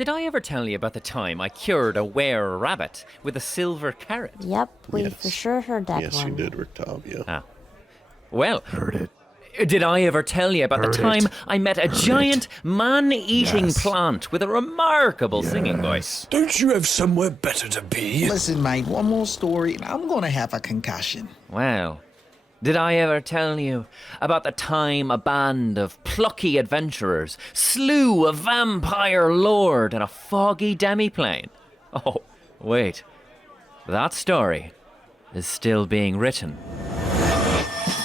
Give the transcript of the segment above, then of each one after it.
Did I ever tell you about the time I cured a were rabbit with a silver carrot? Yep, we for sure heard that Yes, one. you did, Rictavia. Ah. Well, Heard it. did I ever tell you about the time I met a giant man-eating Yes. plant with a remarkable singing voice? Don't you have somewhere better to be? Listen, mate, one more story and I'm gonna have a concussion. Well, did I ever tell you about the time a band of plucky adventurers slew a vampire lord in a foggy demiplane? Oh, wait. That story is still being written.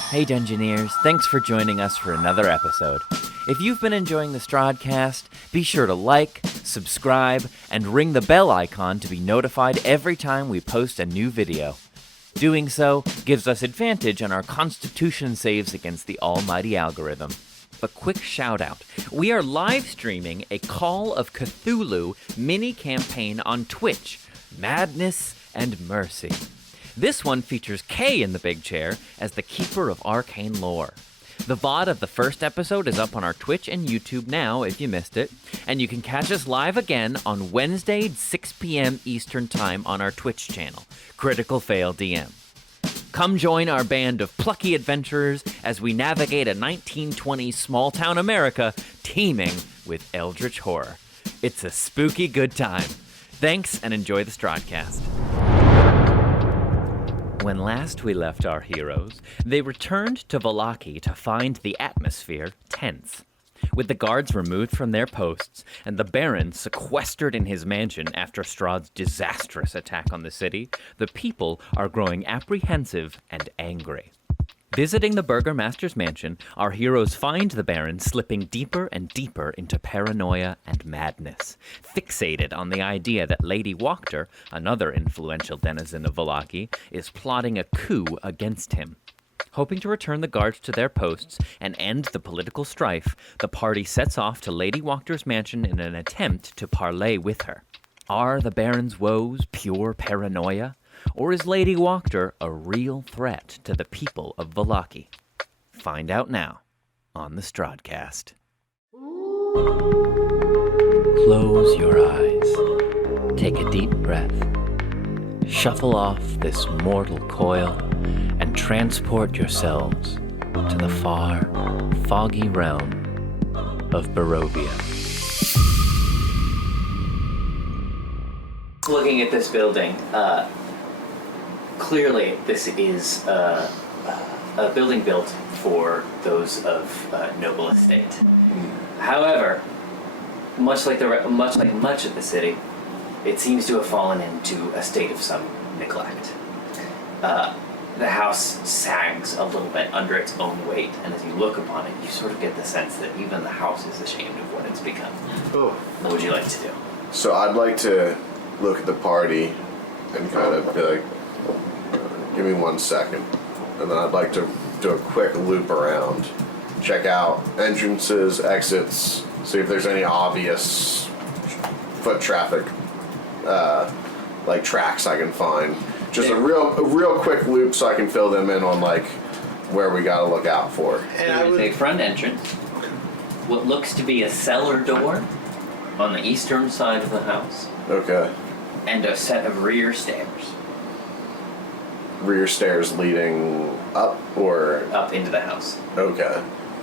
Hey Dungeoneers, thanks for joining us for another episode. If you've been enjoying the Strahdcast, be sure to like, subscribe, and ring the bell icon to be notified every time we post a new video. Doing so gives us advantage on our Constitution saves against the almighty algorithm. A quick shout out. We are live streaming a Call of Cthulhu mini campaign on Twitch, Madness and Mercy. This one features Kay in the big chair as the keeper of arcane lore. The VOD of the first episode is up on our Twitch and YouTube now if you missed it, and you can catch us live again on Wednesday, 6 p.m. Eastern Time on our Twitch channel, Critical Fayle DM. Come join our band of plucky adventurers as we navigate a 1920s small-town America teeming with eldritch horror. It's a spooky good time. Thanks, and enjoy the Strahdcast. When last we left our heroes, they returned to Vallaki to find the atmosphere tense. With the guards removed from their posts and the Baron sequestered in his mansion after Strahd's disastrous attack on the city, the people are growing apprehensive and angry. Visiting the Burgomaster's mansion, our heroes find the Baron slipping deeper and deeper into paranoia and madness, fixated on the idea that Lady Wachter, another influential denizen of Vallaki, is plotting a coup against him. Hoping to return the guards to their posts and end the political strife, the party sets off to Lady Wachter's mansion in an attempt to parley with her. Are the Baron's woes pure paranoia? Or is Lady Wachter a real threat to the people of Vallaki? Find out now on the Strahdcast. Close your eyes. Take a deep breath. Shuffle off this mortal coil and transport yourselves to the far, foggy realm of Barovia. Looking at this building, clearly this is a building built for those of noble estate. However, much like much of the city, it seems to have fallen into a state of some neglect. The house sags a little bit under its own weight, and as you look upon it, you sort of get the sense that even the house is ashamed of what it's become. Oh. What would you like to do? So I'd like to look at the party and kind of be like, give me 1 second. And then I'd like to do a quick loop around, check out entrances, exits, see if there's any obvious foot traffic, like tracks I can find. Just a real quick loop so I can fill them in on like where we gotta look out for. There is a front entrance, what looks to be a cellar door on the eastern side of the house, Okay. and a set of rear stairs Rear stairs leading up or up into the house. okay.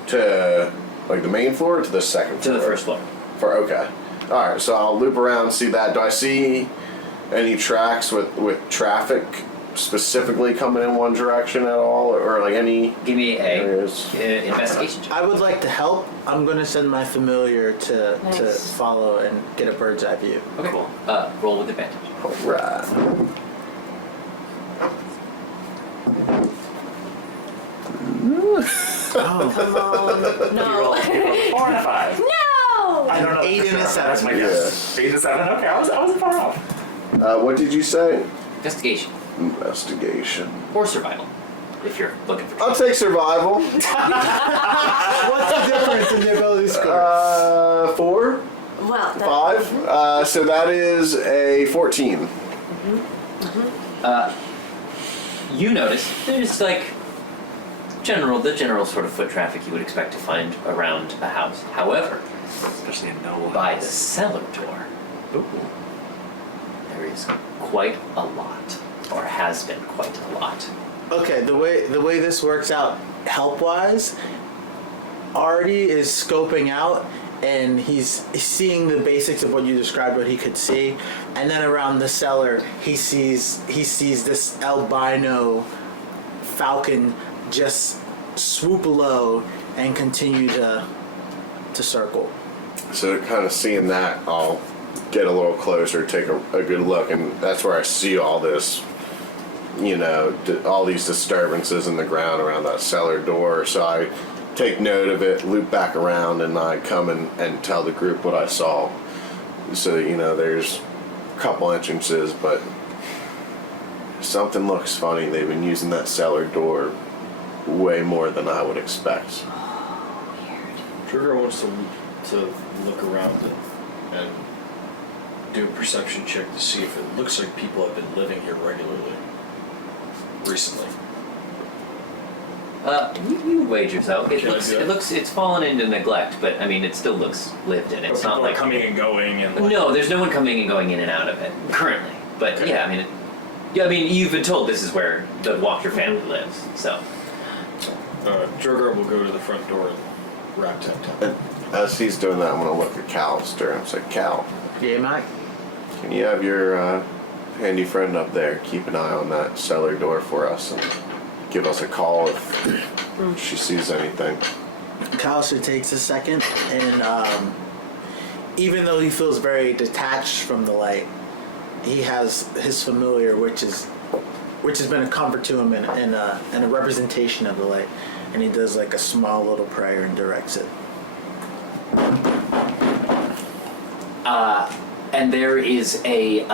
To like the main floor or to the second floor? To the first floor. Okay. Alright, so I'll loop around, see that. Do I see any tracks with traffic specifically coming in one direction at all? Or like any Give me areas? a investigation check. I would like to help. I'm gonna send my familiar to Nice. follow and get a bird's eye view. Okay. Cool. Roll with advantage. Alright. Come on. No. 4 and a 5. No! I don't know. 8 and a 7. That's my guess. 8 and a 7. Okay, I wasn't far off. What did you say? Investigation. Investigation. Or survival, if you're looking for I'll take survival. What's the difference in the ability score? 4? Well, that, 5? So that is a 14. You notice there's like the general sort of foot traffic you would expect to find around a house. However, Especially in noble by the house. cellar door, Ooh. There is quite a lot, or has been quite a lot. Okay, the way this works out help-wise, Artie is scoping out, and he's seeing the basics of what you described, what he could see, and then around the cellar, he sees this albino falcon just swoop low and continue to circle. So kind of seeing that, I'll get a little closer, take a good look, and that's where I see all this, all these disturbances in the ground around that cellar door. So I take note of it, loop back around, and I come and tell the group what I saw. So, there's a couple entrances, but something looks funny. They've been using that cellar door way more than I would expect. Trevor wants to look around it and do a perception check to see if it looks like people have been living here regularly recently. You wager so. It's fallen into neglect, but I mean, it still looks lived in. It's People not like are coming and going and. No, there's no one coming and going in and out of it currently. But Okay. yeah, I mean, you've been told this is where the Wachter family lives, so. Drogar will go to the front door and rap tap tap. And as he's doing that, I'm going to look at Callister and say, Cal, Yeah, Mike? can you have your handy friend up there keep an eye on that cellar door for us and give us a call if she sees anything? Callister takes a second, and even though he feels very detached from the light, he has his familiar, which has been a comfort to him and a representation of the light, and he does like a small little prayer and directs it. And there is a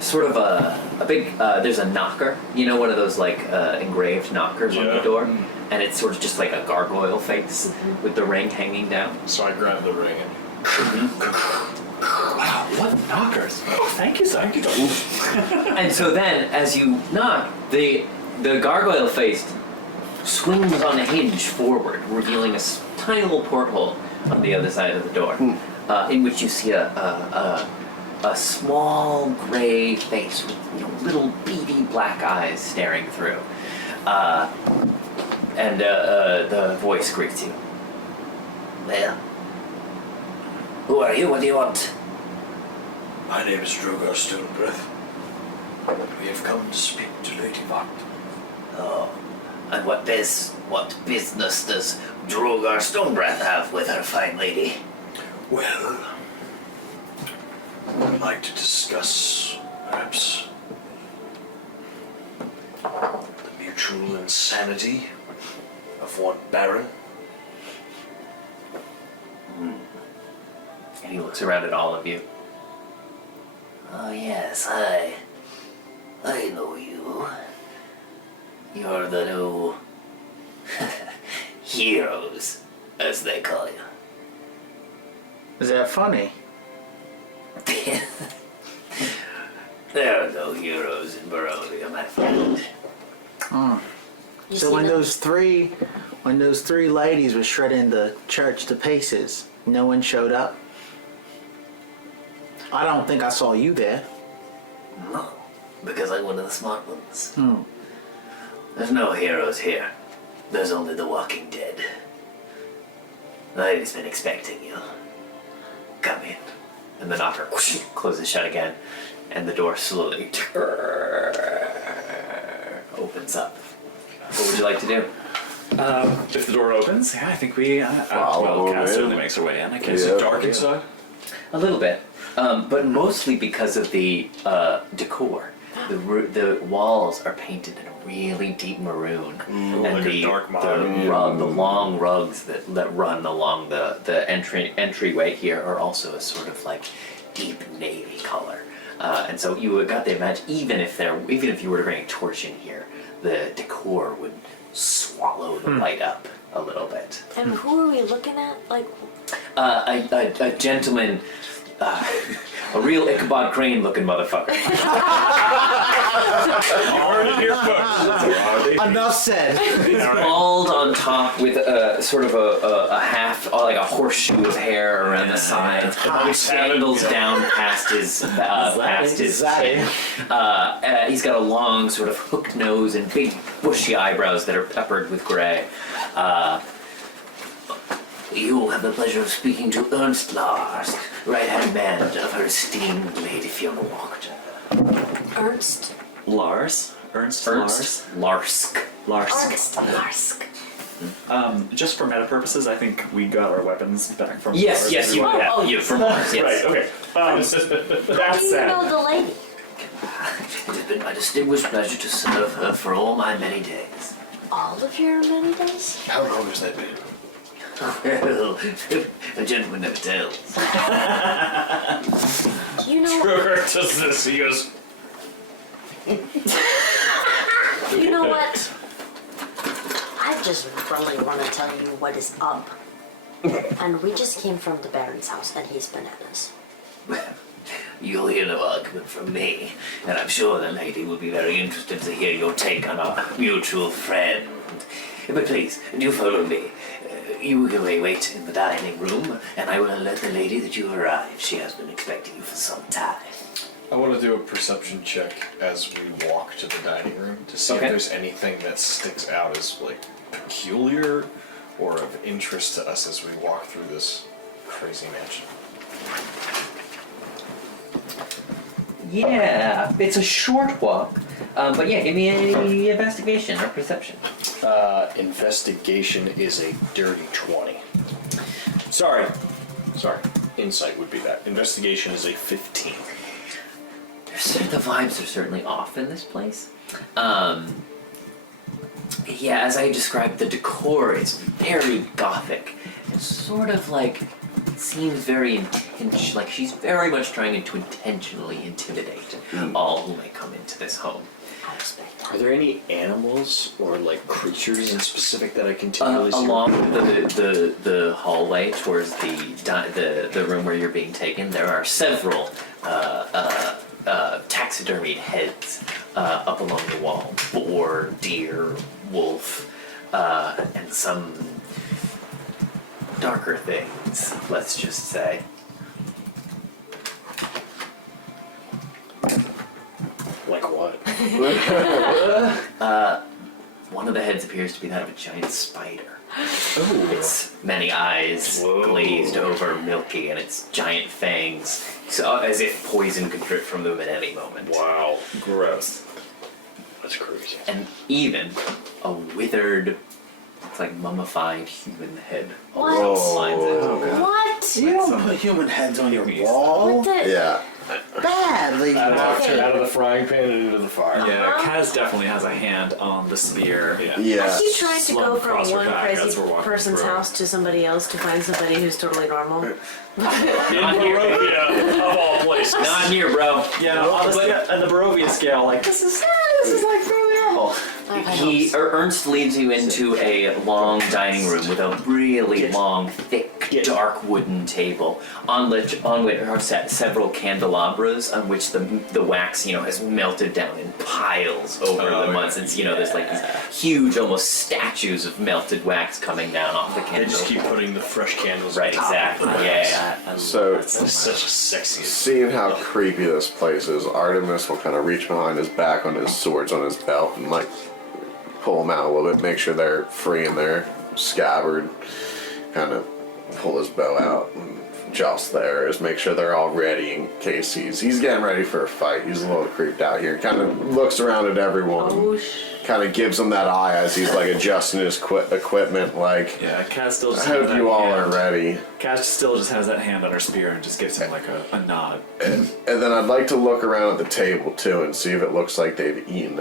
sort of a big, there's a knocker, one of those like engraved knockers on the door, and it's sort of just like a gargoyle face with the ring hanging down. So I grab the ring and Wow, what knockers? Oh, thank you, sir. And so then, as you knock, the gargoyle face swings on a hinge forward, revealing a tiny little porthole on the other side of the door, in which you see a small gray face with little beady black eyes staring through. And the voice greets you. Well, who are you? What do you want? My name is Drogar Stonebreath. We have come to speak to Lady Wachter. Oh, and what business does Drogar Stonebreath have with her fine lady? Well, I'd like to discuss, perhaps, the mutual insanity of one Baron. And he looks around at all of you. Oh yes, I know you. You're the new heroes, as they call you. Is that funny? There are no heroes in Barovia, my friend. So when those three ladies were shredding the church to pieces, no one showed up? I don't think I saw you there. No, because I'm one of the smart ones. There's no heroes here. There's only the walking dead. The lady's been expecting you. Come in. And the knocker closes shut again, and the door slowly opens up. What would you like to do? If the door opens, yeah, I think we. Follow Kat in. certainly makes her way in. I guess. is it dark inside? A little bit, but mostly because of the decor. The walls are painted in a really deep maroon, and like a the dark maroon. the long rugs that run along the entryway here are also a sort of like deep navy color. And so you got to imagine, even if you were to bring a torch in here, the decor would swallow the light up a little bit. And who are we looking at? Like, A gentleman A real Ichabod Crane looking motherfucker. Enough said. It's bald on top with a sort of a half, like a horseshoe of hair around the sides, which dangles down past his chin. He's got a long sort of hooked nose and big bushy eyebrows that are peppered with gray. You have the pleasure of speaking to Ernst Larsk, right-hand man of her esteemed Lady Wachter. Ernst. Lars? Ernst Lars? Larsk. Ernst Larsk. Just for meta purposes, I think we got our weapons back from Yes, Lars. yes, you have. You from Mars, yes. Right, okay. How That's do you sad. know the lady? It has been my distinguished pleasure to serve her for all my many days. All of your many days? How long has that been? Well, a gentleman never tells. Do you know? Drogar does this. He goes. You know what? I just really want to tell you what is up. And we just came from the Baron's house, and he's bananas. You'll hear no argument from me, and I'm sure the lady will be very interested to hear your take on our mutual friend. But please, do follow me. You can wait in the dining room, and I will alert the lady that you have arrived. She has been expecting you for some time. I want to do a perception check as we walk to the dining room to see if there's anything that sticks out as like peculiar or of interest to us as we walk through this crazy mansion. Yeah, it's a short walk, but yeah, give me an investigation or perception. Investigation is a dirty 20. Sorry. Insight would be that. Investigation is a 15. The vibes are certainly off in this place. Yeah, as I described, the decor is very gothic. It's sort of like, it seems very like she's very much trying to intentionally intimidate all who may come into this home. I respect that. Are there any animals or like creatures in specific that I continually see? Along the hallway towards the room where you're being taken, there are several taxidermied heads up along the wall. Boar, deer, wolf, and some darker things, let's just say. Like what? One of the heads appears to be that of a giant spider. Oh. Its many eyes glazed over, milky, and its giant fangs, so as if poison could drip from them at any moment. Wow. Gross. That's crazy. And even a withered, it's like mummified human head. What? Lines it. What? You don't put human heads on your wall. What the? Yeah. Bad, Lady Wachter. Out of the frying pan and into the fire. Yeah, Kaz definitely has a hand on the spear. Yeah. Yeah. I keep trying to Slump go from across her one back as crazy we're walking person's through. house to somebody else to find somebody who's totally normal. Not here. Of all places. Not here, bro. Yeah, honestly, on the Barovia scale, like, this is like fairly normal. Ernst leads you into a long dining room with a really long, thick, dark wooden table on which are set several candelabras on which the wax, has melted down in piles over the months. And there's like these huge, almost statues of melted wax coming down off the They candles. just keep putting the fresh candles Right, on top exactly. of the Yeah. So, That's such a sexy. seeing how creepy this place is, Artemis will kind of reach behind his back on his swords on his belt and like pull them out a little bit, make sure they're free in their scabbard, kind of pull his bow out and joust theirs, make sure they're all ready in case he's getting ready for a fight. He's a little creeped out here. Kind of looks around at everyone. Kind of gives them that eye as he's like adjusting his equipment. Like, Yeah, Kaz still I just hope has that you all hand. are ready. Kaz still just has that hand on her spear and just gives him like a nod. And then I'd like to look around at the table too and see if it looks like they've eaten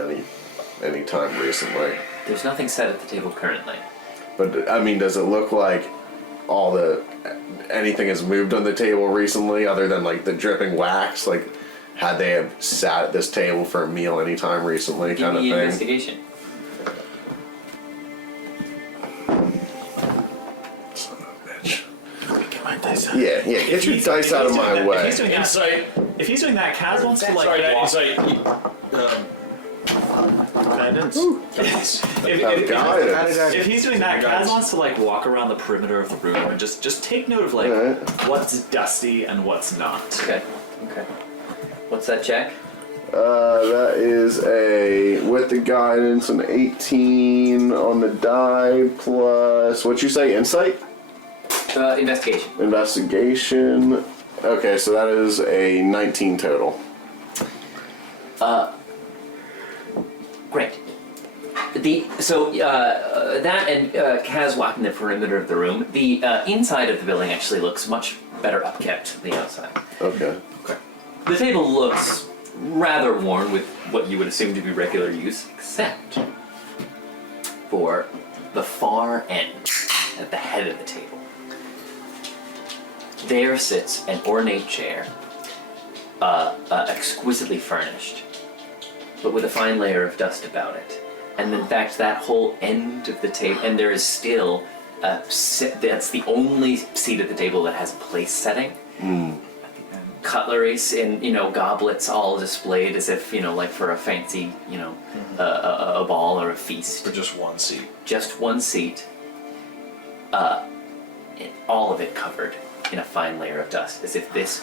any time recently. There's nothing set at the table currently. But I mean, does it look like anything has moved on the table recently other than like the dripping wax? Like, had they have sat at this table for a meal anytime recently, Give kind of me thing? investigation. Son of a bitch. Get my dice out. Yeah, Yeah, get your dice out of my way. Insight. If he's doing that, Kaz wants to like. Sorry, not walk- insight. Guidance. If he's doing that, Kaz wants to like walk around the perimeter of the room and just take note of like what's dusty and what's not. Okay. What's that check? That is with the guidance, an 18 on the die plus, what'd you say, insight? Investigation. Investigation. Okay, so that is a 19 total. Great. That and Kaz walking the perimeter of the room. The inside of the building actually looks much better upkept than the outside. Okay. The table looks rather worn with what you would assume to be regular use, except for the far end at the head of the table. There sits an ornate chair, exquisitely furnished, but with a fine layer of dust about it. And in fact, that whole end of the table, and there is still that's the only seat at the table that has place setting. Cutlery and goblets all displayed as if like for a fancy a ball or a feast. For just one seat. Just one seat. And all of it covered in a fine layer of dust, as if this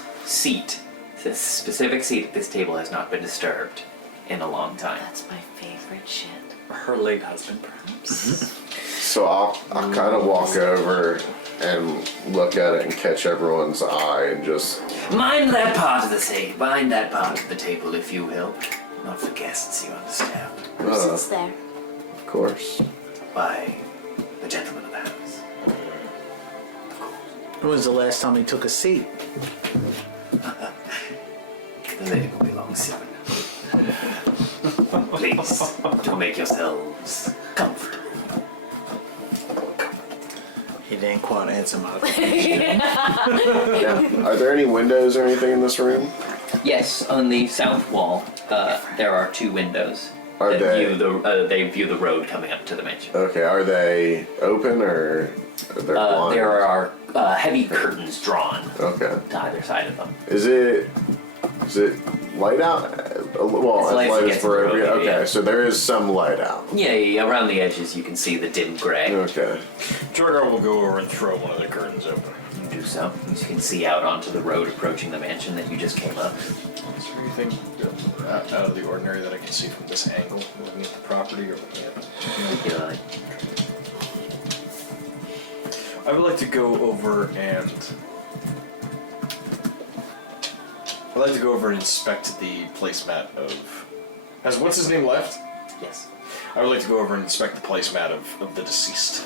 specific seat at this table has not been disturbed in a long time. That's my favorite shit. Her late husband, perhaps. So I'll kind of walk over and look at it and catch everyone's eye and just... Mind that part of the table, if you will. Not for guests, you understand. Who sits there? Of course. By the gentleman of the house. When was the last time he took a seat? The lady will be long soon. Please, to make yourselves comfortable. He didn't quite answer my question. Are there any windows or anything in this room? Yes, on the south wall, there are two windows. Are they? They view the road coming up to the mansion. Okay, are they open or are there blinds? There are heavy curtains drawn Okay. to either side of them. Is it light out? Well, It's as light light as against for the road, every. Okay, yeah. so there is some light out. Yeah, around the edges you can see the dim gray. Okay. Drogar will go over and throw one of the curtains open. You do so. As you can see out onto the road approaching the mansion that you just came up. Is there anything out of the ordinary that I can see from this angle, looking at the property or looking at... I would like to go over and... I'd like to go over and inspect the placemat of... Has what's his name left? Yes, I would like to go over and inspect the placemat of the deceased.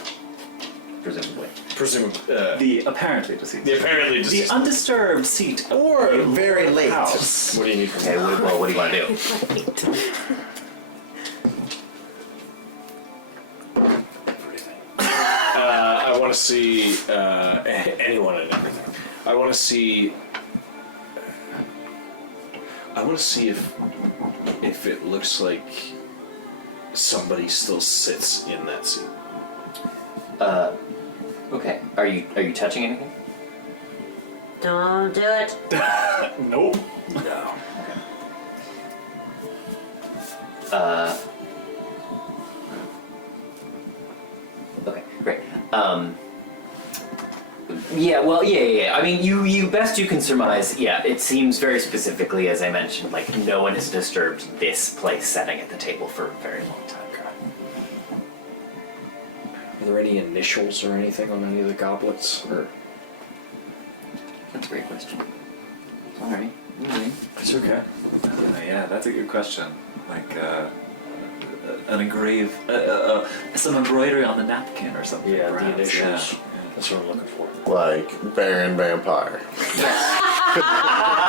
presumably. Presumably. The apparently deceased. The apparently The deceased. undisturbed seat of Or a very late. house. What do you need from Okay, me? what do you want to do? I want to see anyone and everything. I want to see if it looks like somebody still sits in that seat. Okay, are you touching anything? Don't do it. Nope. No. Okay, great. Yeah. I mean, you best you can surmise. Yeah, it seems very specifically, as I mentioned, like no one has disturbed this place setting at the table for a very long time. Are there any initials or anything on any of the goblets? Or That's a great question. Sorry. it's okay. Yeah, that's a good question. Like an engrave, some embroidery on the napkin or something. Yeah, the perhaps. initials. Yeah. That's what I'm looking for. Like Baron Vampire.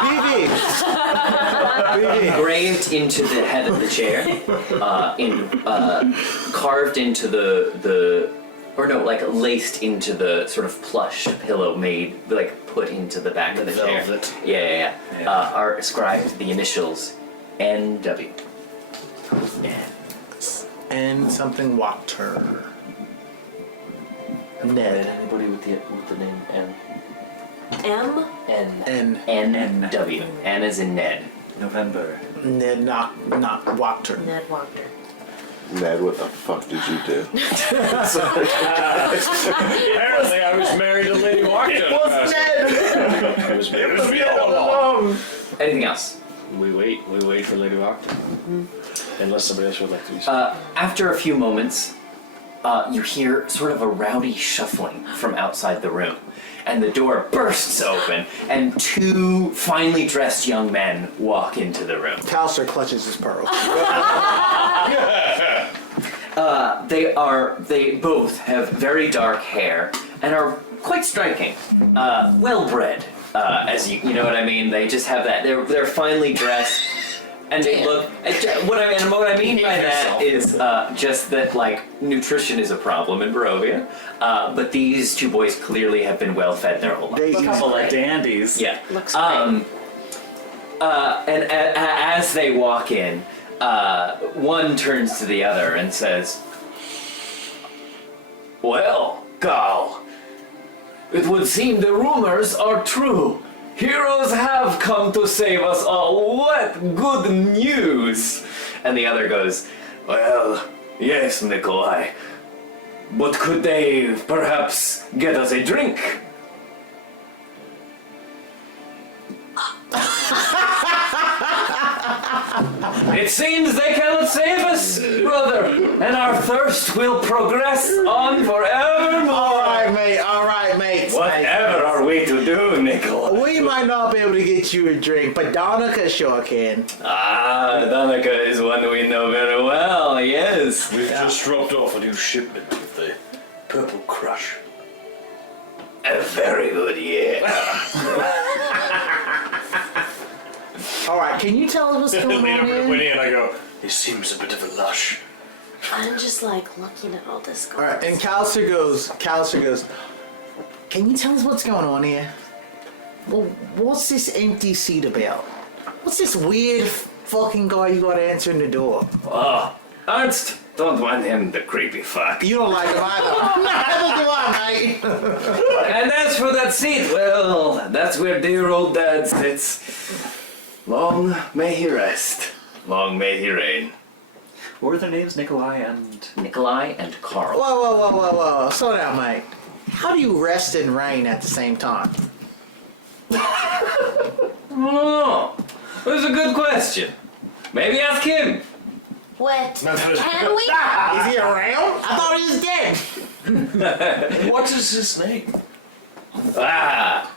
BB! Engraved into the head of the chair, carved into laced into the sort of plush pillow made, put into the back of the chair. Velvet. Yeah. Are inscribed the initials NW. And something Wachter. Ned. Anybody with the name N? M? N. N-W. N as in Ned. November. Ned not Wachter. Ned Wachter. Ned, what the fuck did you do? Apparently, I was married to Lady Wachter. Ned? It was me all along. Anything else? We wait for Lady Wachter. Unless somebody else would like to do something. After a few moments, you hear sort of a rowdy shuffling from outside the room. And the door bursts open, and two finely dressed young men walk into the room. Callister clutches his pearls. They both have very dark hair and are quite striking. Well bred, as you know what I mean. They just have that. They're finely dressed, and they look. What I mean by that is just that like nutrition is a problem in Barovia, but these two boys clearly have been well fed their whole life. A couple of dandies. Yeah. Looks great. And as they walk in, one turns to the other and says, "Well, Gal, it would seem the rumors are true. Heroes have come to save us all. What good news!" And the other goes, "Well, yes, Nikolai. But could they perhaps get us a drink?" "It seems they cannot save us, brother, and our thirst will progress on forevermore." All right, mate. Whatever are we to do, Nikolai? We might not be able to get you a drink, but Donica sure can. Danica is one we know very well, yes. We've just dropped off a new shipment of the Purple Crush. A very good year. All right, can you tell us what's I going lean on over to here? Winnie and I go, "He seems a bit of a lush." I'm just like looking at all this. All right, and Callister goes, "Can you tell us what's going on here? Well, what's this empty seat about? What's this weird fucking guy you got answering the door? Oh, Ernst, don't want him, the creepy fuck. You don't like him either. Neither do I, mate." And as for that seat, well, that's where dear old Dad sits. Long may he rest. Long may he reign. What were their names? Nikolai and... Nikolai and Carl. Whoa. Slow down, mate. How do you rest and reign at the same time? Oh, that's a good question. Maybe ask him. What? Can we? Is he around? I thought he was dead. What is his name?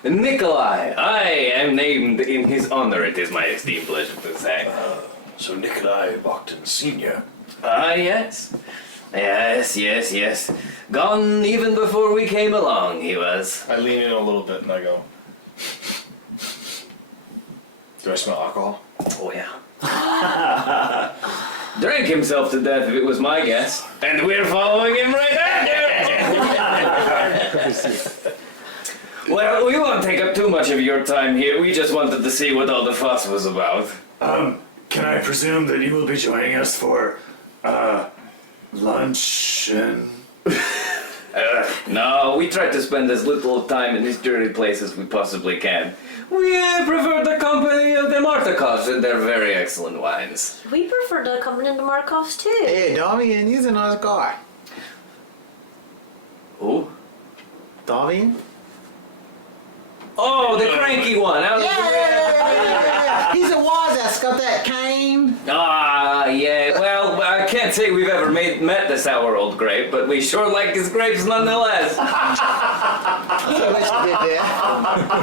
Nikolai. I am named in his honor, it is my esteemed pleasure to say. So Nikolai Wachter Sr. Yes. Yes. Gone even before we came along, he was. I lean in a little bit and I go, "Do I smell alcohol?" Oh, yeah. Drank himself to death if it was my guess. And we're following him right after. Well, we won't take up too much of your time here. We just wanted to see what all the fuss was about. Can I presume that you will be joining us for, lunch and... No, we try to spend as little time in this dirty place as we possibly can. We prefer the company of the Martakovs and their very excellent wines. We prefer to come into Markov's too. Hey, Damian, he's a nice guy. Who? Damian? Oh, the cranky one. Out of the Yeah. He's a wise ass, got that cane. Yeah. Well, I can't say we've ever met the sour old grape, but we sure like his grapes nonetheless. That's what you did there.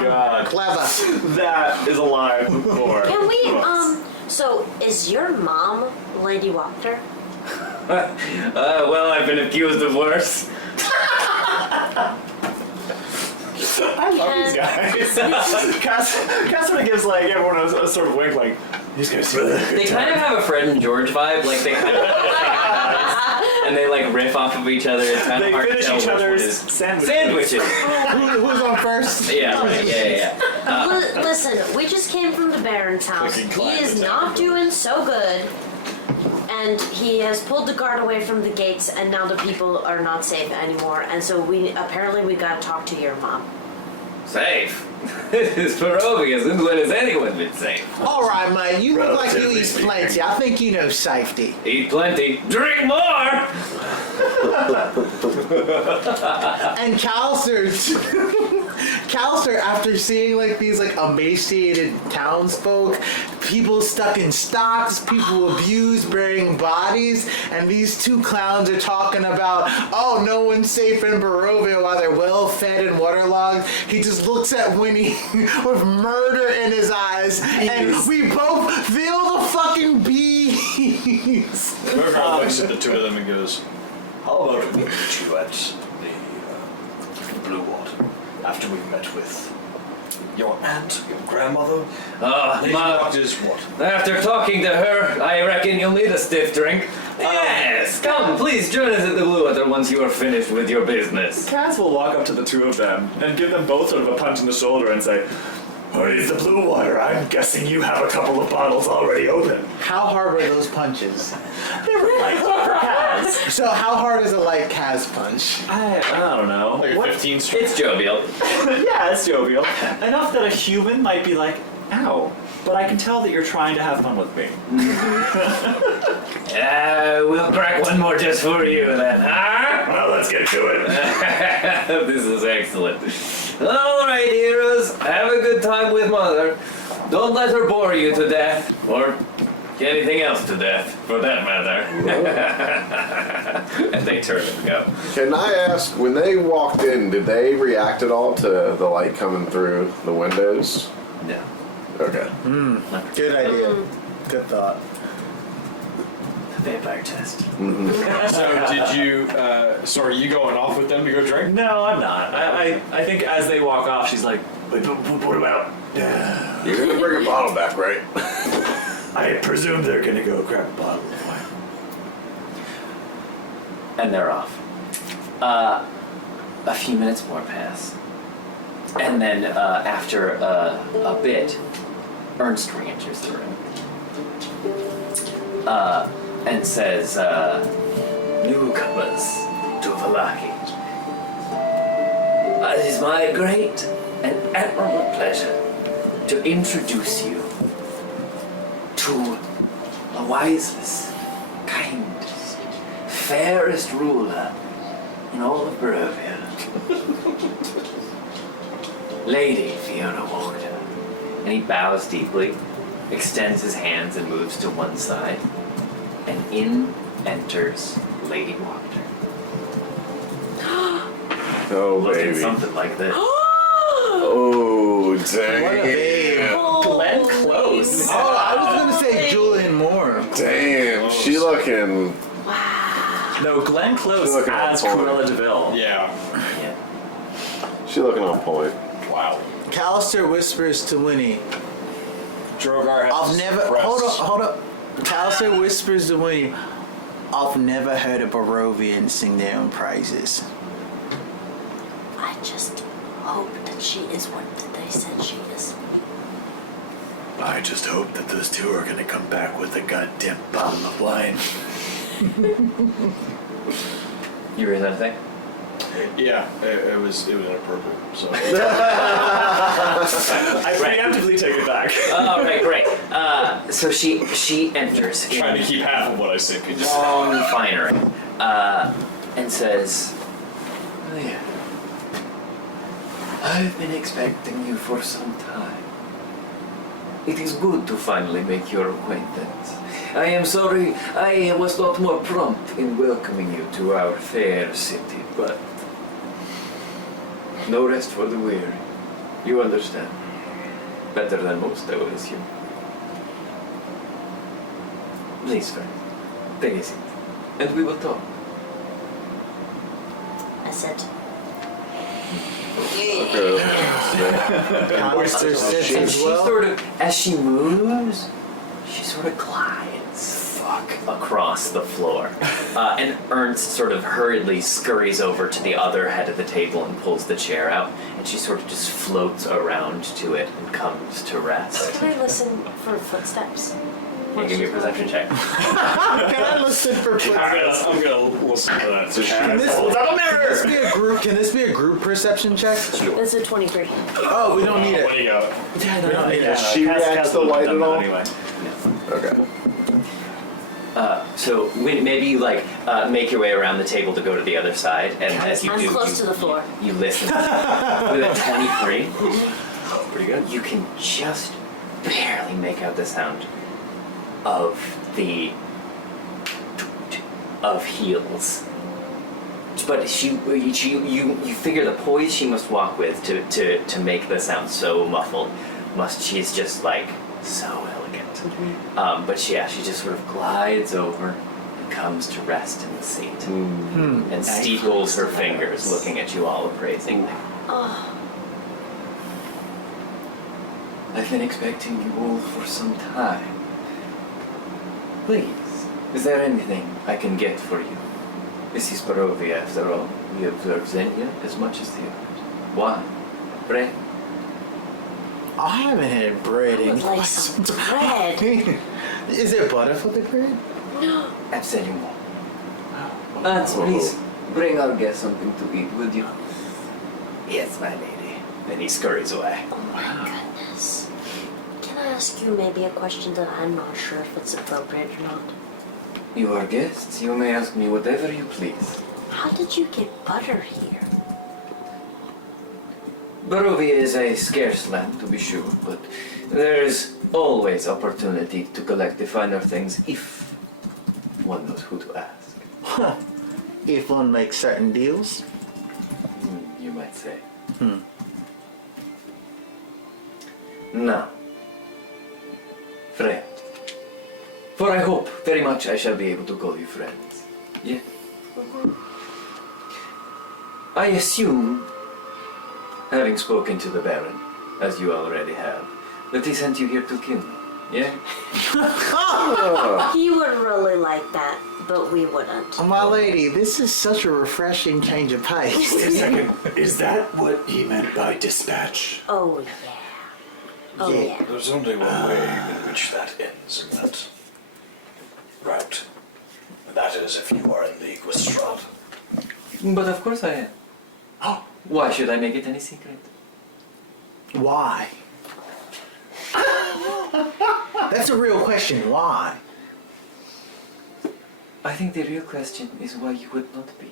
God. Clever. That is a line for... Can we? So is your mom Lady Wachter? Well, I've been accused of worse. I love these guys. Cass sort of gives like everyone a sort of wink, like these guys. They kind of have a Fred and George vibe, like they kind of and they like riff off of each other. It's kind They of hard finish to tell each which other's one is sandwiches. Who's on first? Yeah, right, yeah. Listen, we just came from the Baron's house. He is not doing so good. And he has pulled the guard away from the gates, and now the people are not safe anymore. And so we gotta talk to your mom. Safe? This Barovia is as well as anyone been safe. All right, mate. You look like you Relatively eat speaking. plenty. I think you know safety. Eat plenty, drink more! And Callister, after seeing like these like emaciated townsfolk, people stuck in stocks, people abused, burying bodies, and these two clowns are talking about, oh, no one's safe in Barovia while they're well fed and waterlogged. He just looks at Winnie with murder in his eyes, and we both feel the fucking bees. Drogar looks at the two of them and goes, how about we meet you at the Blue Water after we've met with your aunt, your grandmother? Lady Wachter's what? After talking to her, I reckon you'll need a stiff drink. Yes, come, please join us at the Blue Water once you are finished with your business. Kaz will walk up to the two of them and give them both sort of a punch in the shoulder and say, Oh, it's the Blue Water. I'm guessing you have a couple of bottles already open. How hard were those punches? they were like, for Kaz. So how hard is a light Kaz punch? I don't know. Like a What- 15 strike. It's jovial. Yeah, it's jovial. Enough that a human might be like, ow. But I can tell that you're trying to have fun with me. We'll crack one more just for you then, huh? Well, let's get to it. This is excellent. All right, heroes, have a good time with Mother. Don't let her bore you to death, or anything else to death, for that matter. And they turn and go. Can I ask, when they walked in, did they react at all to the light coming through the windows? No. Okay. Good idea. Good thought. Vampire test. So did you, so are you going off with them to go drink? No, I'm not. I think as they walk off, she's like, Wait, what about? You're gonna bring a bottle back, right? I presume they're gonna go grab a bottle of wine. And they're off. A few minutes more pass. And then after a bit, Ernst re-enters the room. And says, newcomers to Vallaki. It is my great and admirable pleasure to introduce you to the wisest, kindest, fairest ruler in all of Barovia. Lady Wachter. And he bows deeply, extends his hands and moves to one side. And in enters Lady Wachter. Oh, Looking baby. something like this. Oh, damn. Glenn Close. Oh, I was gonna say Julian Moore. Damn. She looking. No, Glenn Close Look at as that point. Cruella DeVille. Yeah. Yeah. She looking on point. Wow. Callister whispers to Winnie. Drogar has I've never. Hold up. Callister whispers to Winnie. I've never heard a Barovian sing their own praises. I just hope that she is what they said she is. I just hope that those two are gonna come back with a goddamn bottle of wine. You read that thing? Yeah, it was inappropriate. So I preemptively take it back. All right, great. So she enters in trying to keep half of what I say. Just long finery and says, "Oh, yeah. I've been expecting you for some time. It is good to finally make your acquaintance. I am sorry I was not more prompt in welcoming you to our fair city, but no rest for the weary. You understand. Better than most, I would assume. Please, friend, take a seat, and we will talk." I said, Callister sits And as she well. sort of, as she moves, she sort of glides across the floor. And Ernst sort of hurriedly scurries over to the other head of the table and pulls the chair out, and she sort of just floats around to it and comes to rest. can I listen for footsteps? Yeah, give me a perception check. Can I listen for footsteps? I'm gonna listen to that. So Can this be a group perception check? It's a 23. Oh, we don't need What do it. you got? We don't need it. She reacts to light at all? Anyway. Okay. So maybe you make your way around the table to go to the other side, and as you I'm do, close to the floor. you listen. With a 23, Pretty good. you can just barely make out the sound of heels. But you figure the poise she must walk with to make the sound so muffled. She's just like so elegant. But she just sort of glides over and comes to rest in the seat and steeples her fingers, looking at you all appraisingly. I've been expecting you all for some time. Please, is there anything I can get for you? This is Barovia, after all. We observe Xenia as much as the others. Why? Bread? I haven't had bread I in would like some bread. Is there butter for the bread? Absolument. Ants, please, bring our guest something to eat, would you? Yes, my lady. Then he scurries away. Oh my goodness. Can I ask you maybe a question that I'm not sure if it's appropriate or not? You are guests. You may ask me whatever you please. How did you get butter here? Barovia is a scarce land, to be sure, but there is always opportunity to collect the finer things if one knows who to ask. If one makes certain deals. You might say. Now, friend. For I hope very much I shall be able to call you friends. Yeah? I assume, having spoken to the Baron, as you already have, that he sent you here to kill me. Yeah? He would really like that, but we wouldn't. My lady, this is such a refreshing change of pace. Wait a second. Is that what he meant by dispatch? Oh, yeah. Oh, Yeah. yeah. There's only one way in which that ends in that route. And that is if you are in league with Strahd. But of course I am. Oh, Why should I make it any secret? Why? That's a real question. Why? I think the real question is why you would not be.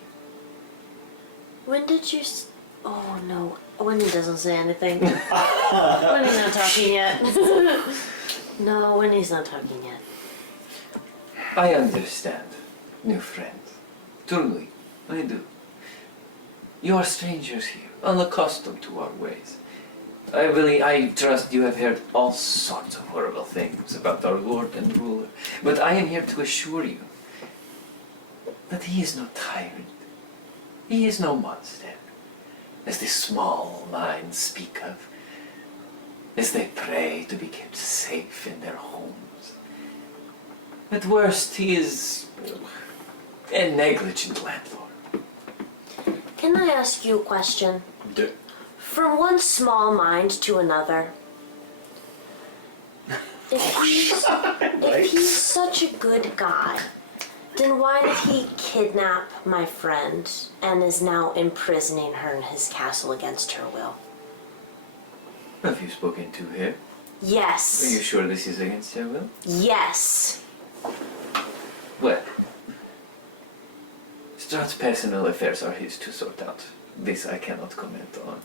When did you... Oh, no. Winnie doesn't say anything. Winnie's not talking yet. No, Winnie's not talking yet. I understand, new friends. Truly, I do. You are strangers here, unaccustomed to our ways. I trust you have heard all sorts of horrible things about our Lord and Ruler, but I am here to assure you that he is no tyrant. He is no monster, as the small minds speak of, as they pray to be kept safe in their homes. At worst, he is a negligent landlord. Can I ask you a question? From one small mind to another. If he's such a good guy, then why did he kidnap my friend and is now imprisoning her in his castle against her will? Have you spoken to her? Are you Yes. sure this is against her will? Yes. Well, Strahd's personal affairs are his to sort out. This I cannot comment on.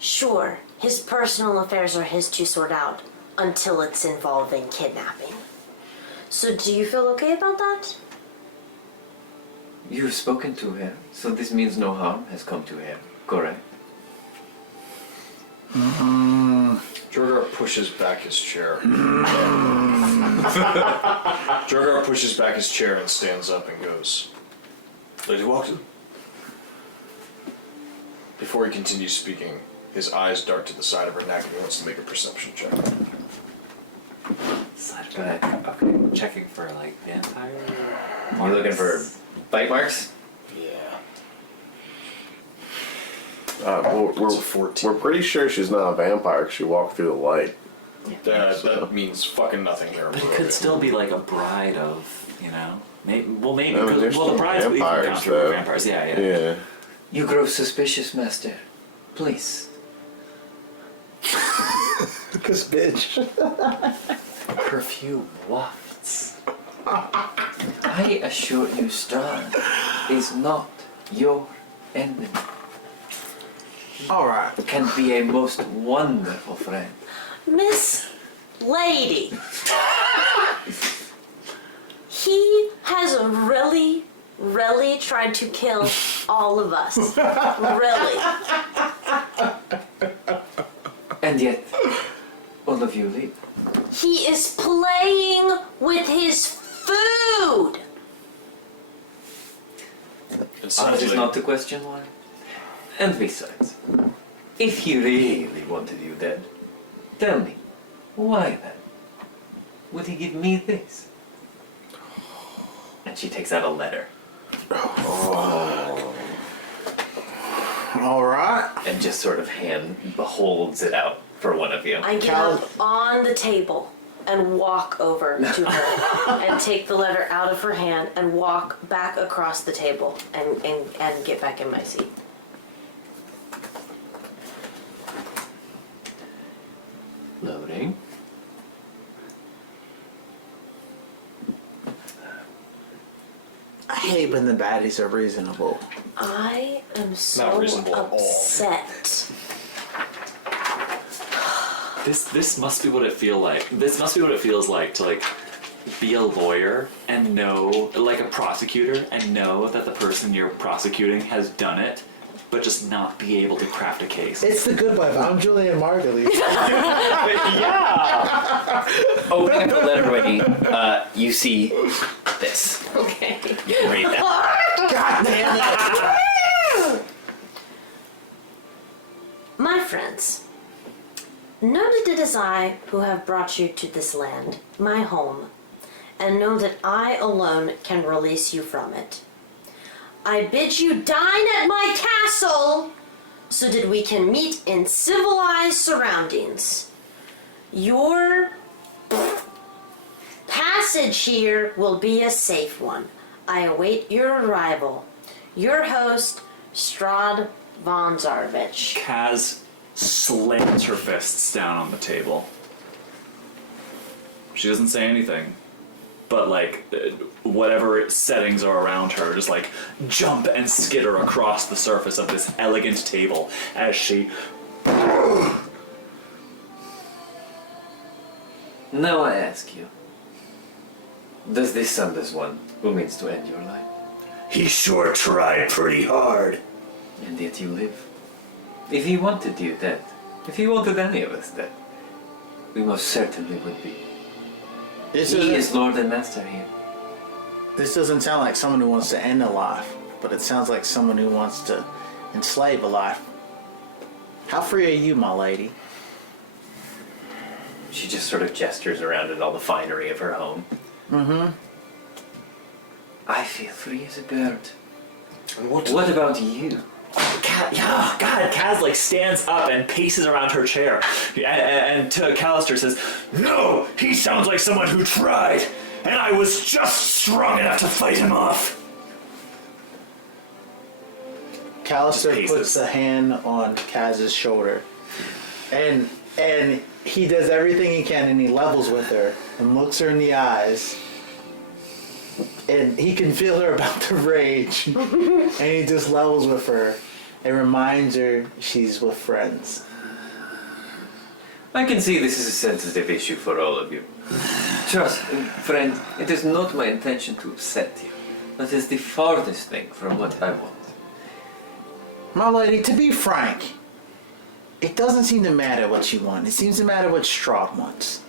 Sure, his personal affairs are his to sort out until it's involving kidnapping. So do you feel okay about that? You've spoken to her, so this means no harm has come to her, correct? Drogar pushes back his chair. Drogar pushes back his chair and stands up and goes, Lady Wachter. Before he continues speaking, his eyes dart to the side of her neck and he wants to make a perception check. Good. Okay. Checking for like vampire. You're looking for bite marks? Yeah. We're It's a 14. pretty sure she's not a vampire 'cause she walked through the light. That means fucking nothing here. But it could still be like a bride of, you know? Maybe. No, The there's brides we can vampires, count through though. vampires. Yeah. Yeah. You grow suspicious, master. Please. Cause bitch. Perfume wafts. I assure you, Strahd is not your enemy. Alright. Can be a most wonderful friend. Miss Lady. He has really, really tried to kill all of us. Really. And yet, all of you leave. He is playing with his food. That is not the question why. And besides, if he really wanted you dead, tell me, why then would he give me this? And she takes out a letter Alright. and just sort of holds it out for one of you. I get up on the table and walk over to her and take the letter out of her hand and walk back across the table and get back in my seat. Loading. I hate when the baddies are reasonable. I am so Not reasonable at all. upset. This must be what it feel like. This must be what it feels like to like be a lawyer and know, like a prosecutor, and know that the person you're prosecuting has done it, but just not be able to craft a case. It's the good wife. I'm Julian Margulies. Opening up the letter, Winnie, you see this. Okay. You can read that. God damn it! My friends, know that it is I who have brought you to this land, my home, and know that I alone can release you from it. I bid you dine at my castle so that we can meet in civilized surroundings. Your passage here will be a safe one. I await your arrival. Your host, Strahd von Zarvich. Kaz slams her fists down on the table. She doesn't say anything, but like whatever settings are around her just like jump and skitter across the surface of this elegant table as she... Now I ask you, does this son as one who means to end your life? He sure tried pretty hard. And yet you live. If he wanted you dead, if he wanted any of us dead, we most certainly would be. He is Lord and Master here. This doesn't sound like someone who wants to end a life, but it sounds like someone who wants to enslave a life. How free are you, my lady? She just sort of gestures around at all the finery of her home. Mm-hmm. I feel free as a bird. And what about you? God, Kaz like stands up and paces around her chair and to Callister says, No, he sounds like someone who tried, and I was just strong enough to fight him off. Callister puts a hand on Kaz's shoulder, and he does everything he can, and he levels with her and looks her in the eyes, and he can feel her about to rage, and he just levels with her and reminds her she's with friends. I can see this is a sensitive issue for all of you. Trust me, friend, it is not my intention to upset you. That is the farthest thing from what I want. My lady, to be frank, it doesn't seem to matter what you want. It seems to matter what Strahd wants.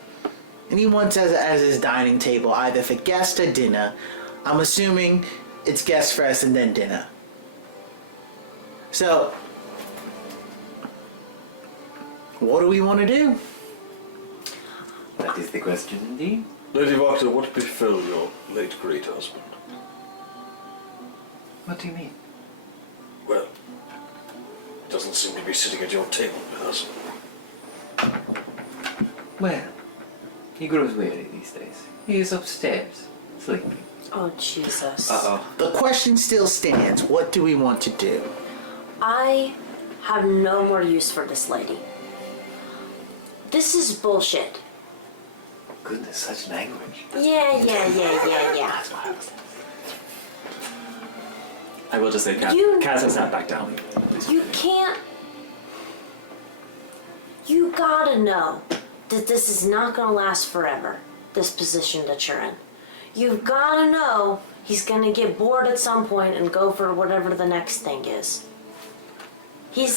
And he wants as his dining table either for guests or dinner. I'm assuming it's guests first and then dinner. So, what do we want to do? That is the question indeed. Lady Wachter, what befell your late great husband? What do you mean? Well, he doesn't seem to be sitting at your table with us. Well, he grows weary these days. He is upstairs, sleeping. Oh, Jesus. Uh-oh. The question still stands. What do we want to do? I have no more use for this lady. This is bullshit. Goodness, such language. Yeah. I will just say, Kaz, You- Kaz has sat back down. You can't... You gotta know that this is not gonna last forever, this position that you're in. You've gotta know he's gonna get bored at some point and go for whatever the next thing is. He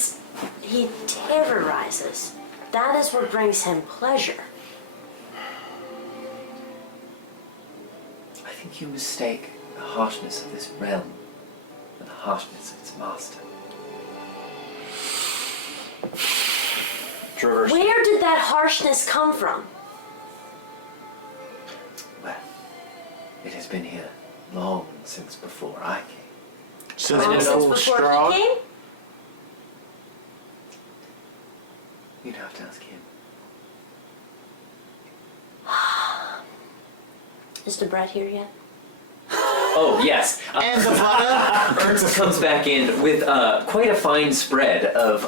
terrorizes. That is what brings him pleasure. I think you mistake the harshness of this realm for the harshness of its master. Trevor. Where did that harshness come from? Well, it has been here long since before I came. Since Since no before straw. he came? You'd have to ask him. Is the bread here yet? Oh, yes. And the butter. Ernst comes back in with quite a fine spread of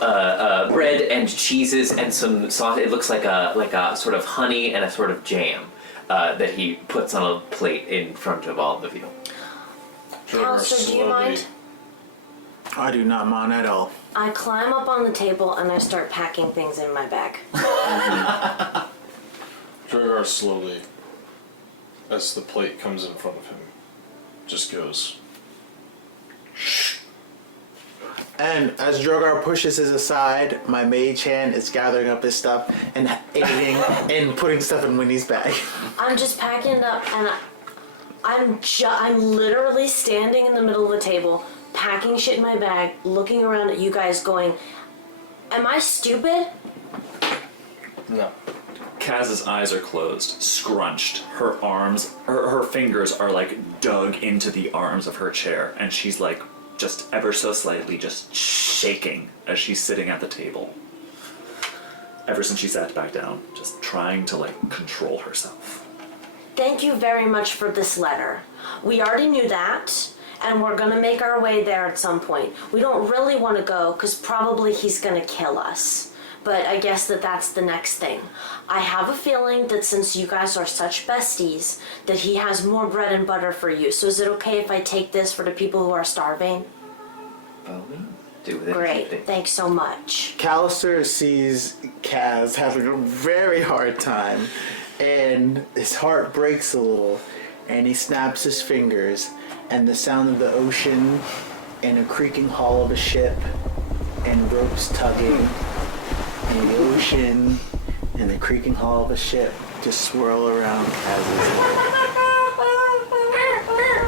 bread and cheeses and some sauce. It looks like a sort of honey and a sort of jam that he puts on a plate in front of all of you. Callister, do you mind? I do not mind at all. I climb up on the table and I start packing things in my bag. Drogar slowly, as the plate comes in front of him, just goes. And as Drogar pushes his aside, my mage hand is gathering up his stuff and aiding and putting stuff in Winnie's bag. I'm just packing it up and I'm literally standing in the middle of the table, packing shit in my bag, looking around at you guys going, am I stupid? No. Kaz's eyes are closed, scrunched. Her arms, her fingers are like dug into the arms of her chair, and she's like just ever so slightly just shaking as she's sitting at the table. Ever since she sat back down, just trying to like control herself. Thank you very much for this letter. We already knew that, and we're gonna make our way there at some point. We don't really want to go, because probably he's gonna kill us. But I guess that's the next thing. I have a feeling that since you guys are such besties, that he has more bread and butter for you. So is it okay if I take this for the people who are starving? By all means, do with it. Great, thanks so much. Callister sees Kaz having a very hard time, and his heart breaks a little, and he snaps his fingers, and the sound of the ocean, and a creaking hull of a ship, and ropes tugging, and the ocean, and the creaking hull of a ship just swirl around Kaz's head.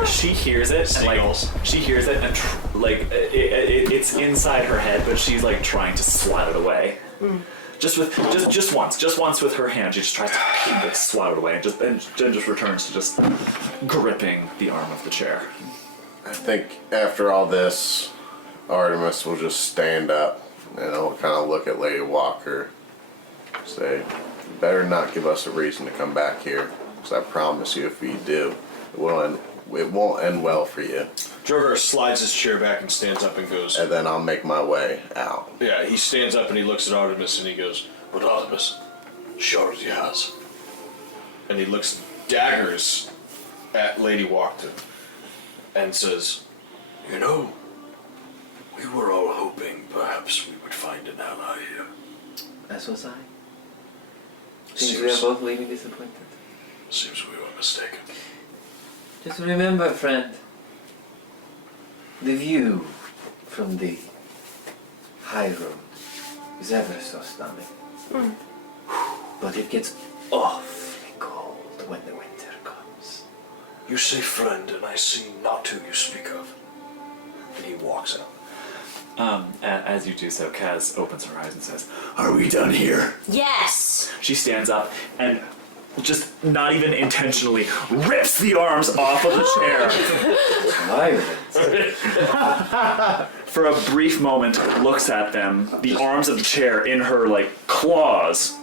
She hears it, and like she hears it, and it's inside her head, but she's like trying to swat it away. Just once with her hand, she just tries to like, swat it away, and just returns to just gripping the arm of the chair. I think after all this, Artemis will just stand up and he'll kind of look at Lady Wachter, say, "You better not give us a reason to come back here, because I promise you if we do, it won't end well for you." Drogar slides his chair back and stands up and goes, And then I'll make my way out. yeah, he stands up and he looks at Artemis and he goes, But Artemis, sure as he has. and he looks daggers at Lady Wachter and says, You know, we were all hoping perhaps we would find an ally here. As was I. Seems we are both leaving disappointed. Seems we were mistaken. Just remember, friend, the view from the high room is ever so stunning. But it gets awfully cold when the winter comes. You say friend, and I see not who you speak of. And he walks out. As you do so, Kaz opens her eyes and says, Are we done here? Yes! she stands up and just not even intentionally rips the arms off of the chair. For a brief moment, looks at them, the arms of the chair in her like claws,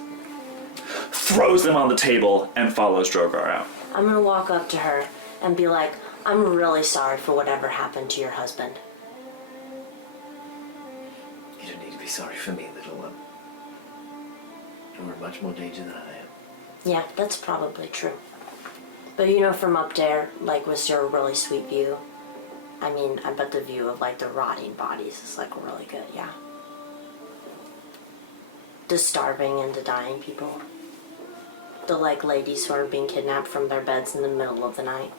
throws them on the table and follows Drogar out. I'm gonna walk up to her and be like, I'm really sorry for whatever happened to your husband. You don't need to be sorry for me, little one. You're in much more danger than I am. Yeah, that's probably true. But you know, from up there, like, was there a really sweet view? I mean, I bet the view of, like, the rotting bodies is, like, really good, yeah. The starving and the dying people. The, like, ladies who are being kidnapped from their beds in the middle of the night.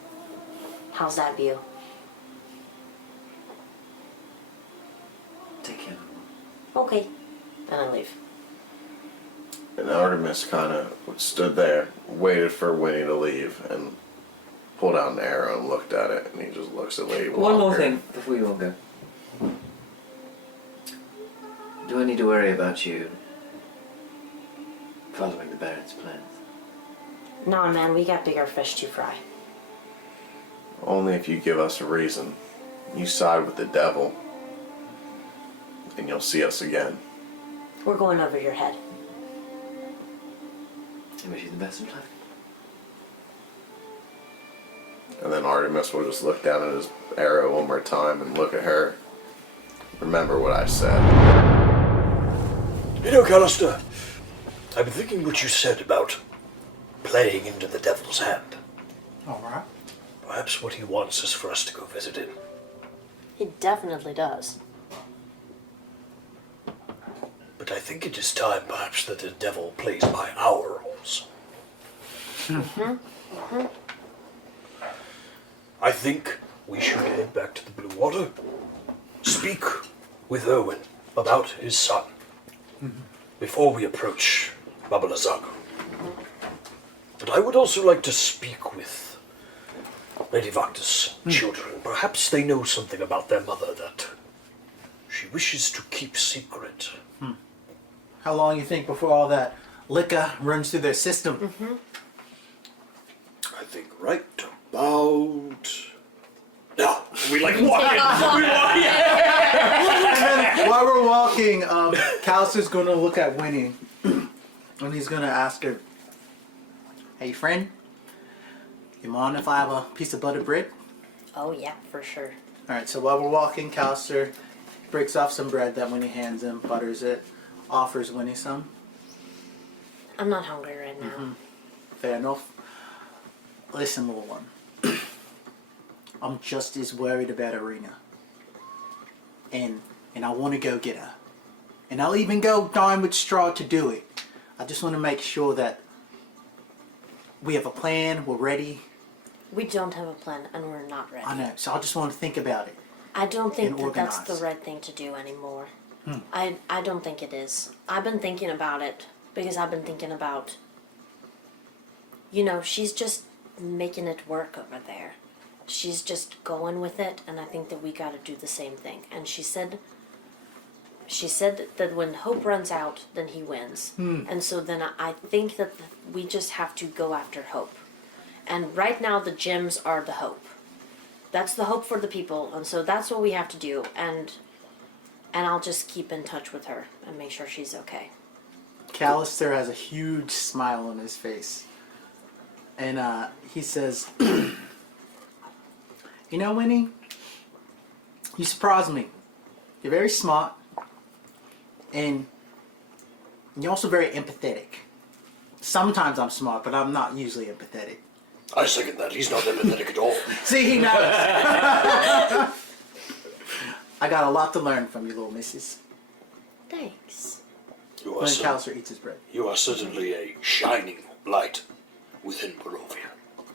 How's that view? Take care. Okay. And I leave. And Artemis kind of stood there, waited for Winnie to leave, and pulled out an arrow and looked at it, and he just looks at Lady Wachter. One more thing before you all go. Do I need to worry about you following the Baron's plans? No, man, we got bigger fish to fry. Only if you give us a reason. You side with the devil, and you'll see us again. We're going over your head. I wish you the best of luck. And then Artemis will just look down at his arrow one more time and look at her. Remember what I said. You know, Callister, I've been thinking what you said about playing into the devil's hand. All right. Perhaps what he wants is for us to go visit him. He definitely does. But I think it is time, perhaps, that the devil plays by our rules. I think we should head back to the Blue Water, speak with Owen about his son, before we approach Babalazago. But I would also like to speak with Lady Wachter's children. Perhaps they know something about their mother that she wishes to keep secret. How long you think before all that liquor runs through their system? I think right about... No, we like walking. And then while we're walking, Callister's going to look at Winnie, and he's going to ask her, "Hey, friend, you mind if I have a piece of buttered bread?" Oh, yeah, for sure. All right, so while we're walking, Callister breaks off some bread that Winnie hands him, butters it, offers Winnie some. I'm not hungry right now. Fair enough. Listen, little one. I'm just as worried about Arena. And I want to go get her. And I'll even go dine with Straw to do it. I just want to make sure that we have a plan, we're ready. We don't have a plan, and we're not ready. I know, so I just want to think about it. I don't think And that that's the organize. right thing to do anymore. I don't think it is. I've been thinking about it because I've been thinking about, you know, she's just making it work over there. She's just going with it, and I think that we got to do the same thing. And she said that when hope runs out, then he wins. And so then I think that we just have to go after hope. And right now the gems are the hope. That's the hope for the people, and so that's what we have to do. And I'll just keep in touch with her and make sure she's okay. Callister has a huge smile on his face. And he says, "You know, Winnie, you surprise me. You're very smart. And you're also very empathetic. Sometimes I'm smart, but I'm not usually empathetic." I second that. He's not empathetic at all. See, he knows. I got a lot to learn from you, little missus. Thanks. You are, When Callister eats his bread. you are certainly a shining light within Barovia.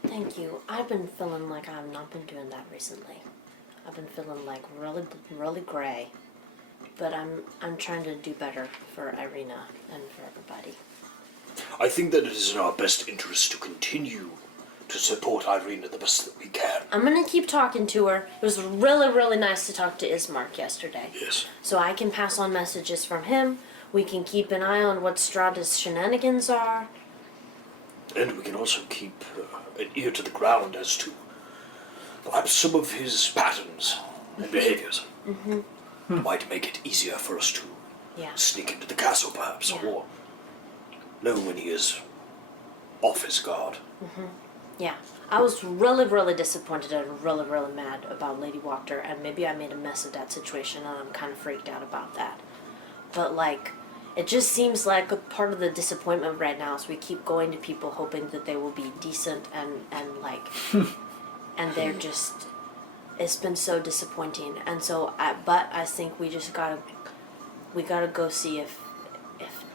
Thank you. I've been feeling like I've not been doing that recently. I've been feeling like really gray. But I'm trying to do better for Irina and for everybody. I think that it is in our best interest to continue to support Irina the best that we can. I'm gonna keep talking to her. It was really nice to talk to Ismark yesterday. Yes. So I can pass on messages from him. We can keep an eye on what Strahd's shenanigans are. And we can also keep an ear to the ground as to perhaps some of his patterns and behaviors. Might make it easier for us to Yeah. sneak into the castle, perhaps, Yeah. or know when he is office guard. Yeah. I was really, really disappointed and really, really mad about Lady Wachter, and maybe I made a mess of that situation, and I'm kind of freaked out about that. But, like, it just seems like a part of the disappointment right now is we keep going to people hoping that they will be decent and like, and they're just, it's been so disappointing. And so, I think we gotta go see if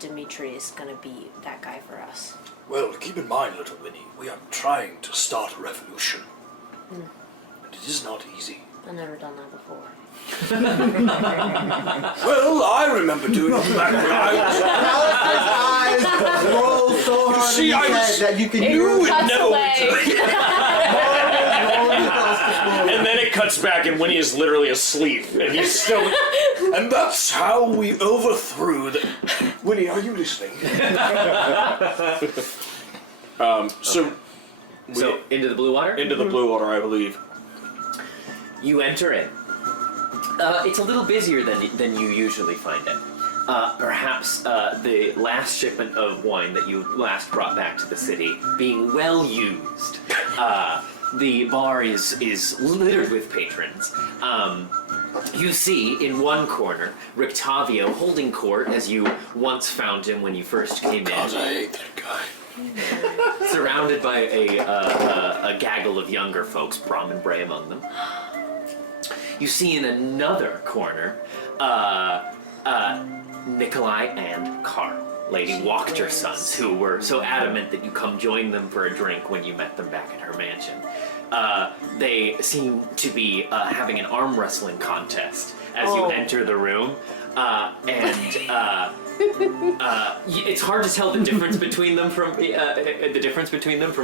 Dimitri is gonna be that guy for us. Well, keep in mind, little Winnie, we are trying to start a revolution. And it is not easy. I've never done that before. Well, I remember doing it back when I was... Eyes roll so hard See, in his head that you can use And then it cuts back and Winnie is literally asleep. And he's still... And that's how we overthrew the... Winnie, are you listening? So into the blue water? into the blue water, I believe. You enter in. It's a little busier than you usually find it. Perhaps the last shipment of wine that you last brought back to the city being well used. The bar is littered with patrons. You see in one corner Rictavio holding court as you once found him when you first came God, in. I hate that guy. Surrounded by a gaggle of younger folks, Brom and Bray among them. You see in another corner, Nikolai and Karl, Lady Wachter's sons, who were so adamant that you come join them for a drink when you met them back at her mansion. They seem to be having an arm wrestling contest as you enter the room, it's hard to tell the difference between them from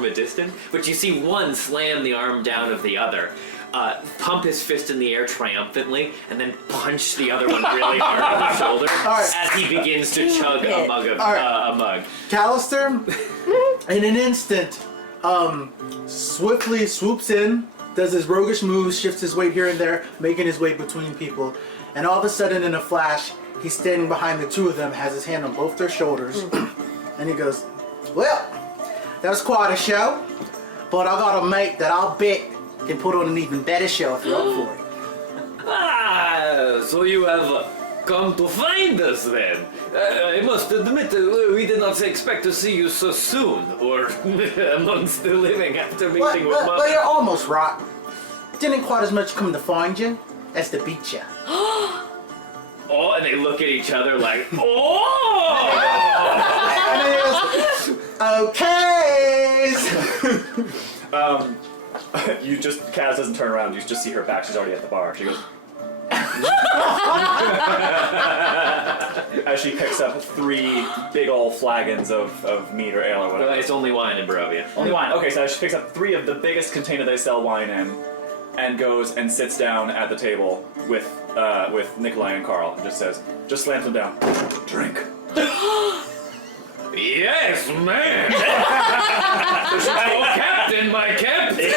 a distance. But you see one slam the arm down of the other, pump his fist in the air triumphantly, and then punch the other one really hard on the shoulder as he begins to chug a mug of a mug. Callister, in an instant, swiftly swoops in, does his roguish moves, shifts his weight here and there, making his way between people, and all of a sudden, in a flash, he's standing behind the two of them, has his hand on both their shoulders, and he goes, "Well, that was quite a show, but I got a mate that I'll bet can put on an even better show if you're up for it." So you have come to find us then. I must admit, we did not expect to see you so soon, or amongst the living after meeting with Well, you're almost right. Didn't quite as much come to find you as to beat you. Oh, and they look at each other like, oh! And he goes, "Okay." You just, Kaz doesn't turn around, you just see her back, she's already at the bar. She goes... As she picks up 3 big old flagons of mead or ale or whatever. It's only wine in Barovia. Only wine. Okay, so she picks up 3 of the biggest container they sell wine in, and goes and sits down at the table with Nikolai and Karl, and just says, just slams them down. Drink. Yes, man! Oh, Captain, my Captain!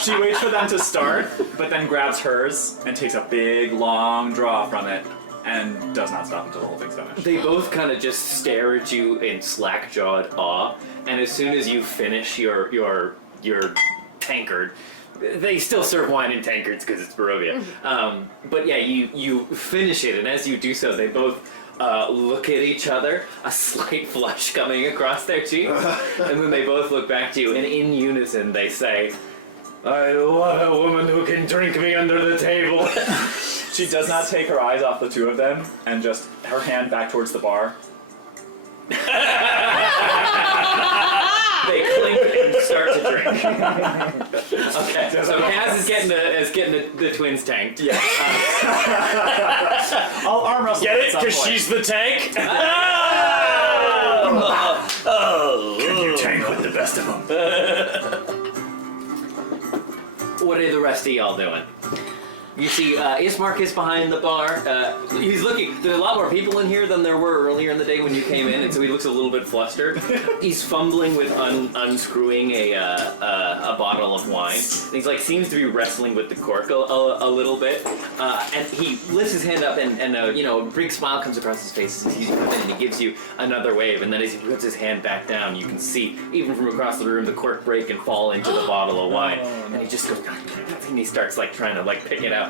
She waits for them to start, but then grabs hers and takes a big, long draw from it, and does not stop until the whole thing's finished. They both kind of just stare at you in slack-jawed awe, and as soon as you finish your tankard, they still serve wine in tankards because it's Barovia. But yeah, you finish it, and as you do so, they both look at each other, a slight flush coming across their cheeks, and then they both look back to you, and in unison they say, "I love a woman who can drink me under the table." She does not take her eyes off the two of them, and just her hand back towards the bar. They clink and start to drink. Okay, so Kaz is getting the twins tanked. Yeah. I'll arm wrestle. Get it? Because she's the tank? Can you tank with the best of them? What are the rest of y'all doing? You see, Ismark is behind the bar. He's looking. There's a lot more people in here than there were earlier in the day when you came in, and so he looks a little bit flustered. He's fumbling with unscrewing a bottle of wine. And he's like seems to be wrestling with the cork a little bit. And he lifts his hand up, and a big smile comes across his face as he's coming in, and he gives you another wave. And then as he puts his hand back down, you can see even from across the room the cork break and fall into the bottle of wine. And he just goes, and he starts like trying to like pick it out.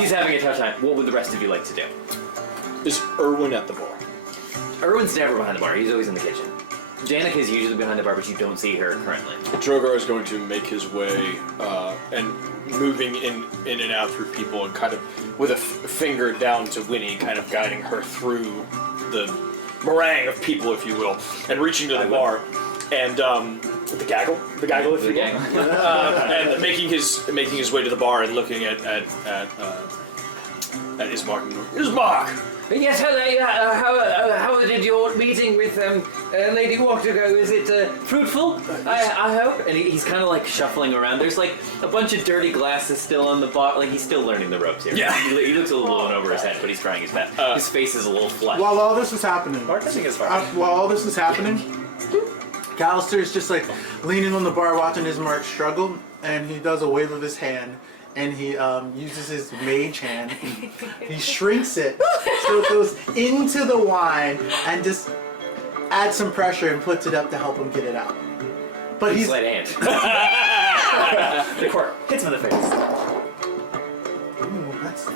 He's having a tough time. What would the rest of you like to do? Is Erwin at the bar? Erwin's never behind the bar. He's always in the kitchen. Janik is usually behind the bar, but you don't see her currently. Drogar is going to make his way and moving in and out through people and kind of with a finger down to Winnie, kind of guiding her through the meringue of people, if you will, and reaching to the bar. And the gaggle, if you will, and making his way to the bar and looking at Ismark. Ismark! Yes, hello. How did your meeting with Lady Wachter go? Is it fruitful? I hope. And he's kind of like shuffling around. There's like a bunch of dirty glasses still on the bar. Like he's still learning the ropes here. Yeah. He looks a little blown over his head, but he's trying his best. His face is a little flushed. While all this is happening, Callister is just like leaning on the bar watching Ismark struggle, and he does a wave of his hand, and he uses his mage hand. He shrinks it so it goes into the wine and just adds some pressure and puts it up to help him get it out. But he's sleight hand. The cork hits him in the face. Ooh, that's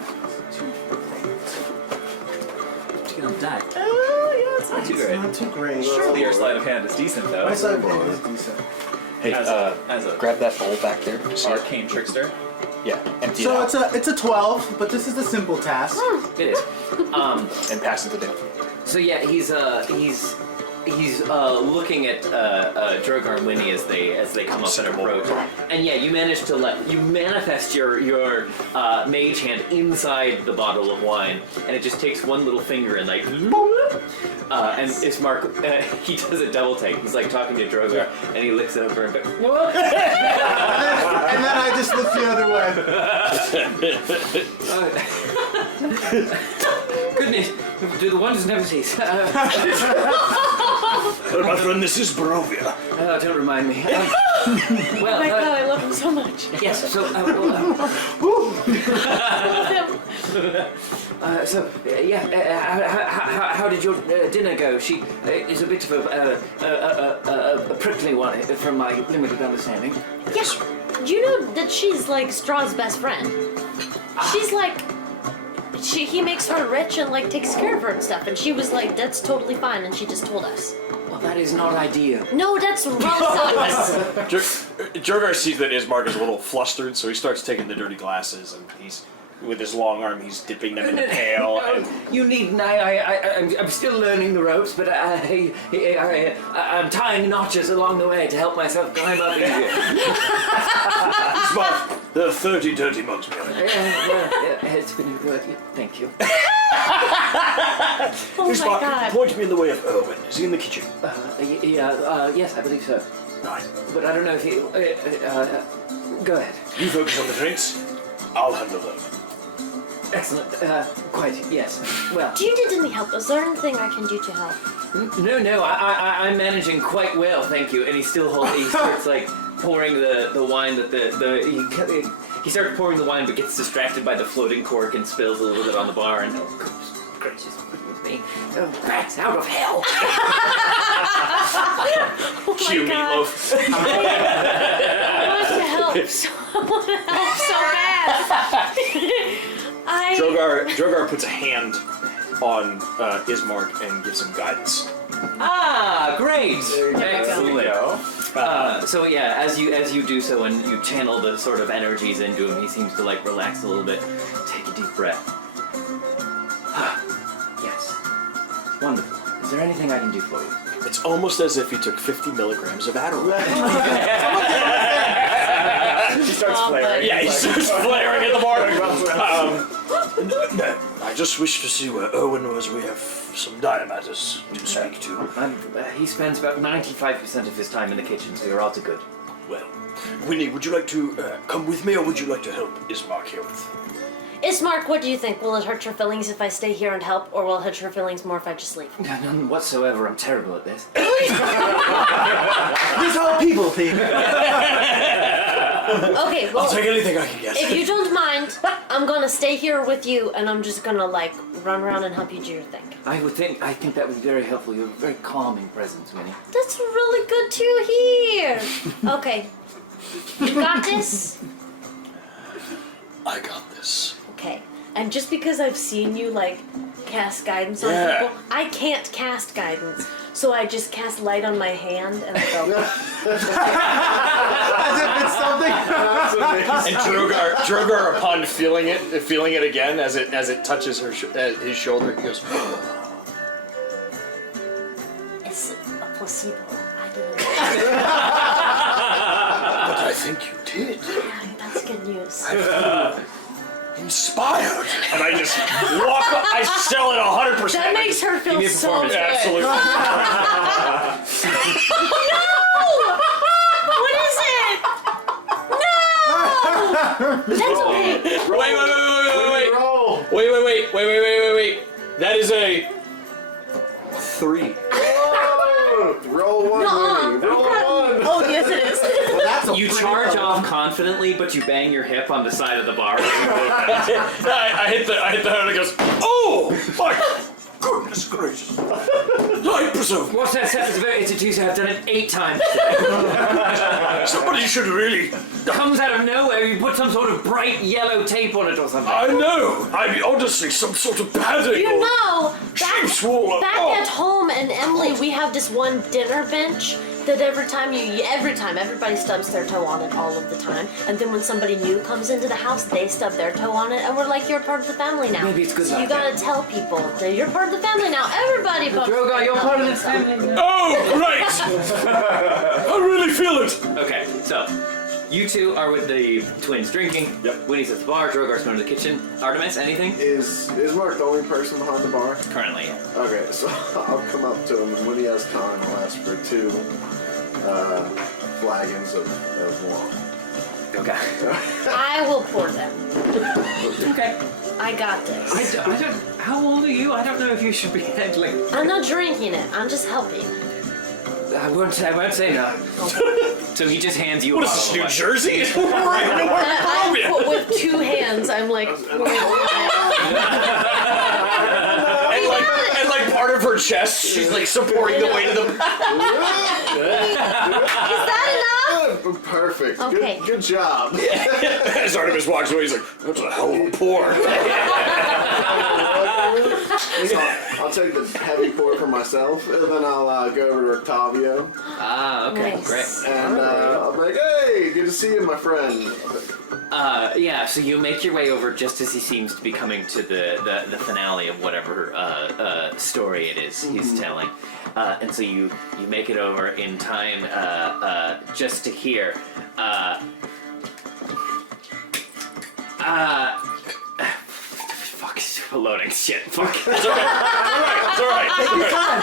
You're gonna die. It's not too great. not too great. Surely your sleight of hand is decent, though. My side of hand is decent. Hey, As a grab that bowl back there. arcane trickster. Yeah, empty So it out it's a 12, but this is the simple task. It is. and pass it to Dan. So yeah, he's looking at Drogar and Winnie as they come up and approach. And yeah, you manage to manifest your mage hand inside the bottle of wine, and it just takes one little finger and like and Ismark he does a double take. He's like talking to Drogar, and he looks over and goes, "What?" And then I just look the other way. Goodness, do the wonders never cease. My friend, this is Barovia. Don't remind me. Well, Oh my god, I love him so much. yes. So, how did your dinner go? She is a bit of a prickly one, from my limited understanding. Yes. Do you know that she's like Strahd's best friend? She's like, he makes her rich and like takes care of her and stuff. And she was like, that's totally fine. And she just told us. Well, that is not ideal. No, that's wrong. Drogar sees that Ismark is a little flustered, so he starts taking the dirty glasses, and he's with his long arm, he's dipping them in the pail. And You needn't. I'm still learning the ropes, but I'm tying notches along the way to help myself climb up easier. Ismark, there are 30 dirty mugs behind you. It's been good. Thank you. Oh my Ismark, god. point me in the way of Erwin. Is he in the kitchen? Yes, I believe so. Right. But I don't know if he. Go ahead. You focus on the drinks. I'll handle them. Excellent. Quite. Yes. Well. Do you need any help? Is there anything I can do to help? No. I'm managing quite well, thank you. And he starts like pouring the wine that he starts pouring the wine, but gets distracted by the floating cork and spills a little bit on the bar. And oh, goodness gracious, with me. Oh, rats out of hell! Oh Cue my god. meatloaf. I want to help. I want to help so bad. Drogar puts a hand on Ismark and gives him guidance. Ah, great! Excellent. Go. So yeah, as you do so and you channel the sort of energies into him, he seems to like relax a little bit. Take a deep breath. Yes. Wonderful. Is there anything I can do for you? It's almost as if he took 50 milligrams of Adderall. He starts flaring. Yeah, he starts flaring at the bar. No, I just wish to see where Erwin was. We have some dire matters to speak to. He spends about 95% of his time in the kitchen, so you're all too good. Well, Winnie, would you like to come with me, or would you like to help Ismark here with? Ismark, what do you think? Will it hurt your feelings if I stay here and help, or will it hurt your feelings more if I just leave? None whatsoever. I'm terrible at this. This whole people thing. Okay, well, I'll take anything I can get. if you don't mind, I'm gonna stay here with you, and I'm just gonna run around and help you do your thing. I think that would be very helpful. You have a very calming presence, Winnie. That's really good to hear. Okay, you got this. I got this. Okay, and just because I've seen you cast guidance on people, I can't cast guidance, so I just cast light on my hand and I go. As if it's something. And Drogar, upon feeling it again as it touches his shoulder, he goes, It's a placebo. I didn't. But I think you did. Yeah, that's good news. Inspired. and I just walk. I sell it 100%. That makes her feel me a so performance. good. Absolutely. No! What is it? No! That's okay. Wait. That is a 3. Roll one, Winnie. Roll one. Oh, yes, it is. That's a You pretty charge good off one. confidently, but you bang your hip on the side of the bar. I hit the head and it goes, oh my goodness gracious! I presume What's that? It's a Tuesday. I've done it 8 times. somebody should really. Comes out of nowhere. You put some sort of bright yellow tape on it or something. I know. I mean, honestly, some sort of padding. You know, Sheep's wool. back at home and Emily, we have this one dinner bench that every time everybody stubs their toe on it all of the time, and then when somebody new comes into the house, they stub their toe on it, and we're like, you're part of the family now. Maybe it's good So you like gotta tell people that you're part of the family now. Everybody, Drogar, you're part of this family. Oh, great! I really feel it. Okay, so you two are with the twins drinking. Yep. Winnie's at the bar. Drogar's going to the kitchen. Artemis, anything? Is Mark the only person behind the bar? Currently. Okay, so I'll come up to him, and when he has time, I'll ask for 2 flagons of wine. Okay. I will pour them. Okay. I got this. I don't. How old are you? I don't know if you should be handling. I'm not drinking it. I'm just helping. I won't say no. So he just hands you. What a is this, bottle New of Jersey? Right nowhere in Colombia. With 2 hands, I'm like. And like part of her chest, she's like supporting the weight of the. Is that enough? Perfect. Okay. Good job. As Artemis walks away, he's like, "That's a hell of a pour." So I'll take the heavy pour for myself, and then I'll go over to Octavio, Ah, okay, Nice. great. and I'll be like, "Hey, good to see you, my friend." Yeah, so you make your way over just as he seems to be coming to the finale of whatever story it is he's telling. And so you make it over in time just to hear. Fuck, it's loading shit. Fuck. It's all right. Take your time.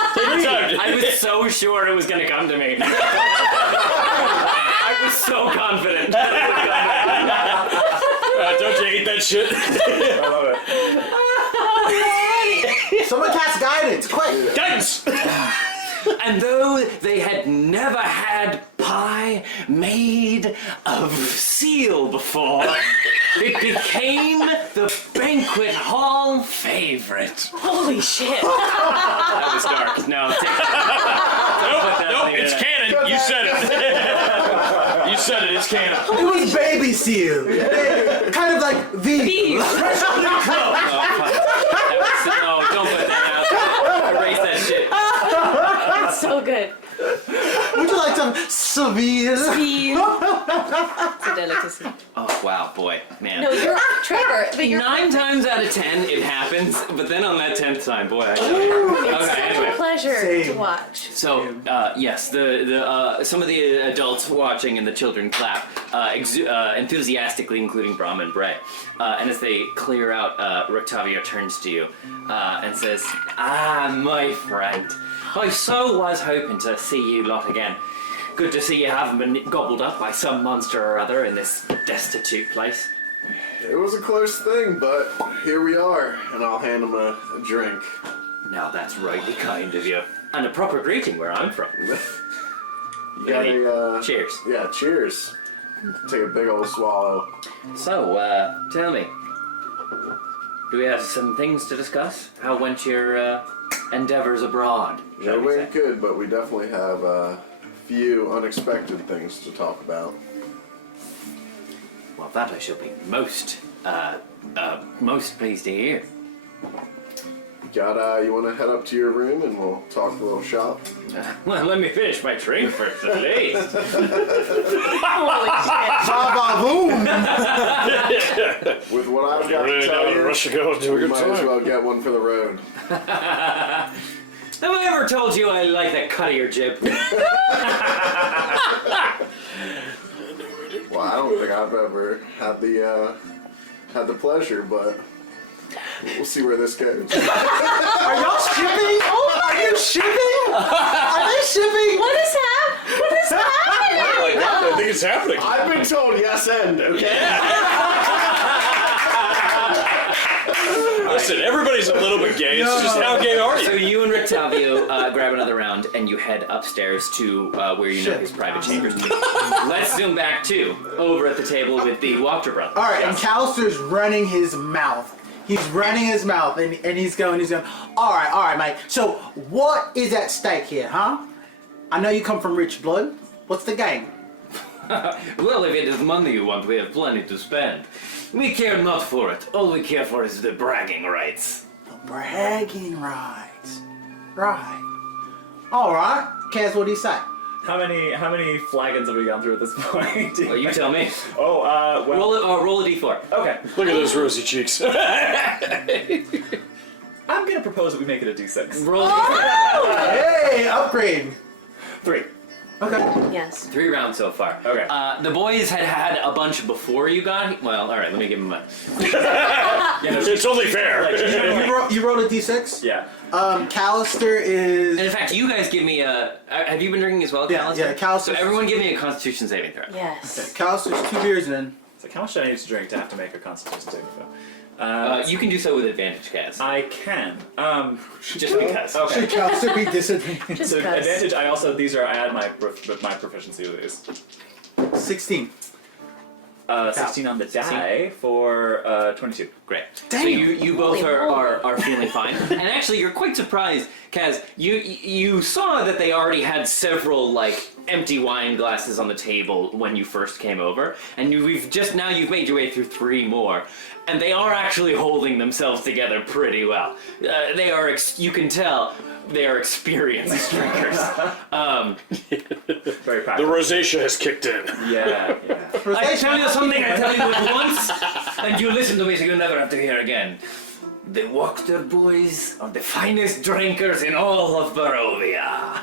I was so sure it was gonna come to me. I was so confident. Don't you hate that shit? I love it. Someone cast guidance, quick! Guidance! And though they had never had pie made of seal before, it became the banquet hall favorite. Holy shit. That was dark. No, take that. Nope, it's canon. You said it. You said it, it's canon. It was baby seal! Kind of like the... No, don't put that out. Erase that shit. It's so good. Would you like some severe? It's a delicacy. Oh, wow, boy, man. No, you're Trevor, but you're 9 times out of 10 it happens, but then on that 10th time, boy, I tell you. It's Okay, such anyway. a pleasure to Same. watch. So, yes, some of the adults watching and the children clap enthusiastically, including Brahma and Bray. And as they clear out, Roctavio turns to you and says, "Ah, my friend, I so was hoping to see you lot again. Good to see you haven't been gobbled up by some monster or other in this destitute place. It was a close thing, but here we are, and I'll hand him a drink. Now that's rightly kind of you. And a proper greeting where I'm from. You got a, Cheers. Yeah, cheers. Take a big old swallow. So, tell me, do we have some things to discuss? How went your endeavors abroad? They went good, but we definitely have a few unexpected things to talk about. Well, that I shall be most pleased to hear. You want to head up to your room and we'll talk a little shop? Well, let me finish my drink first, at least. With what I've got to tell you, rush to go into a we good might as time. well get one for the road. Have I ever told you I like that cut of your jib? Well, I don't think I've ever had the pleasure, but we'll see where this goes. Are y'all shipping? Are you shipping? Are they shipping? What is happening? I think it's happening. I've been told yes and, okay? Listen, everybody's a little bit gay. It's just how gay are So you? you and Rictavio grab another round and you head upstairs to where you know his private chambers. Let's zoom back to over at the table with the Wachter brothers. All right, and Callister's running his mouth. He's running his mouth, and he's going, all right, mate. So what is at stake here, huh? I know you come from rich blood. What's the game? Well, if it is money you want, we have plenty to spend. We care not for it. All we care for is the bragging rights. The bragging rights. Right. All right. Kaz, what do you say? How many flagons have we gone through at this point? Well, you tell me. Oh, well. Roll a d4. Okay. Look at those rosy cheeks. I'm gonna propose that we make it a d6. Roll a d4. Hey, upgrade. 3. Okay. Yes. 3 rounds so far. Okay. The boys had a bunch before you got. Well, all right. Let me give them a. It's only fair. You rolled a d6? Yeah. Callister is... And in fact, you guys give me a. Have you been drinking as well, Yeah, Callister? yeah, Callister. So everyone give me a Constitution saving throw. Yes. Callister's 2 beers in. So how much do I need to drink to have to make a Constitution saving throw? You can do so with advantage, Kaz. I can. Just because. Okay. Callister be disadvantaged? Just So 'cause. advantage. I add my proficiency to these. 16. 16 on the die for 22. Great. Damn. So you both Holy are feeling fine. And actually, you're quite surprised, Kaz. You saw that they already had several empty wine glasses on the table when you first came over, and you've made your way through 3 more, and they are actually holding themselves together pretty well. They are. You can tell they are experienced drinkers. Very The practical. rosacea has kicked in. Yeah. I tell you something, I tell you it once, and you listen to me so you never have to hear again. The Wachter boys are the finest drinkers in all of Barovia.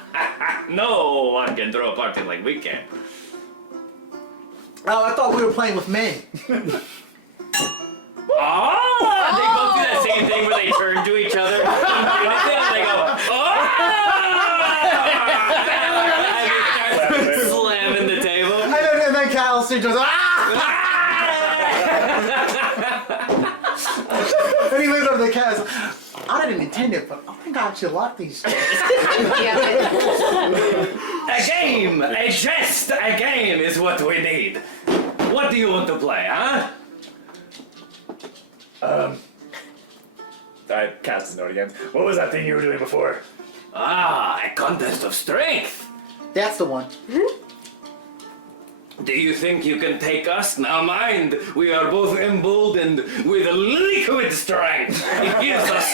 No one can throw a party like we can. Oh, I thought we were playing with men. They both do that same thing where they turn to each other and they go, slamming the table. And then Callister goes, And he looks over the Kaz. I didn't intend it, but oh my god, you like these things. A game, a jest, a game is what we need. What do you want to play, huh? I cast his note again. What was that thing you were doing before? A contest of strength. That's the one. Do you think you can take us? Now mind, we are both emboldened with liquid strength. It gives us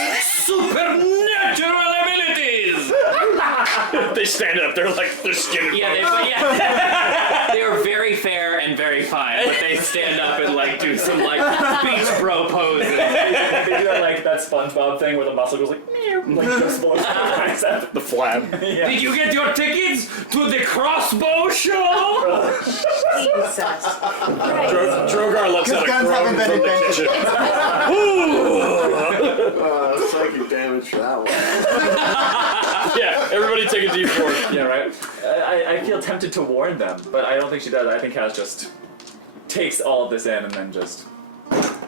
supernatural abilities. They stand up. They're like they're skinny. They are very fair and very fine, but they stand up and do some beach bro poses. They do that SpongeBob thing where the muscle goes just below the bicep. The flab. Yeah. Did you get your tickets to the crossbow show? Jesus. Drogar lets His out a guns groan haven't been from the invented. kitchen. Psychic damage for that one. Yeah, everybody take a deep breath. Yeah, right? I feel tempted to warn them, but I don't think she does. I think Kaz just takes all of this in and then just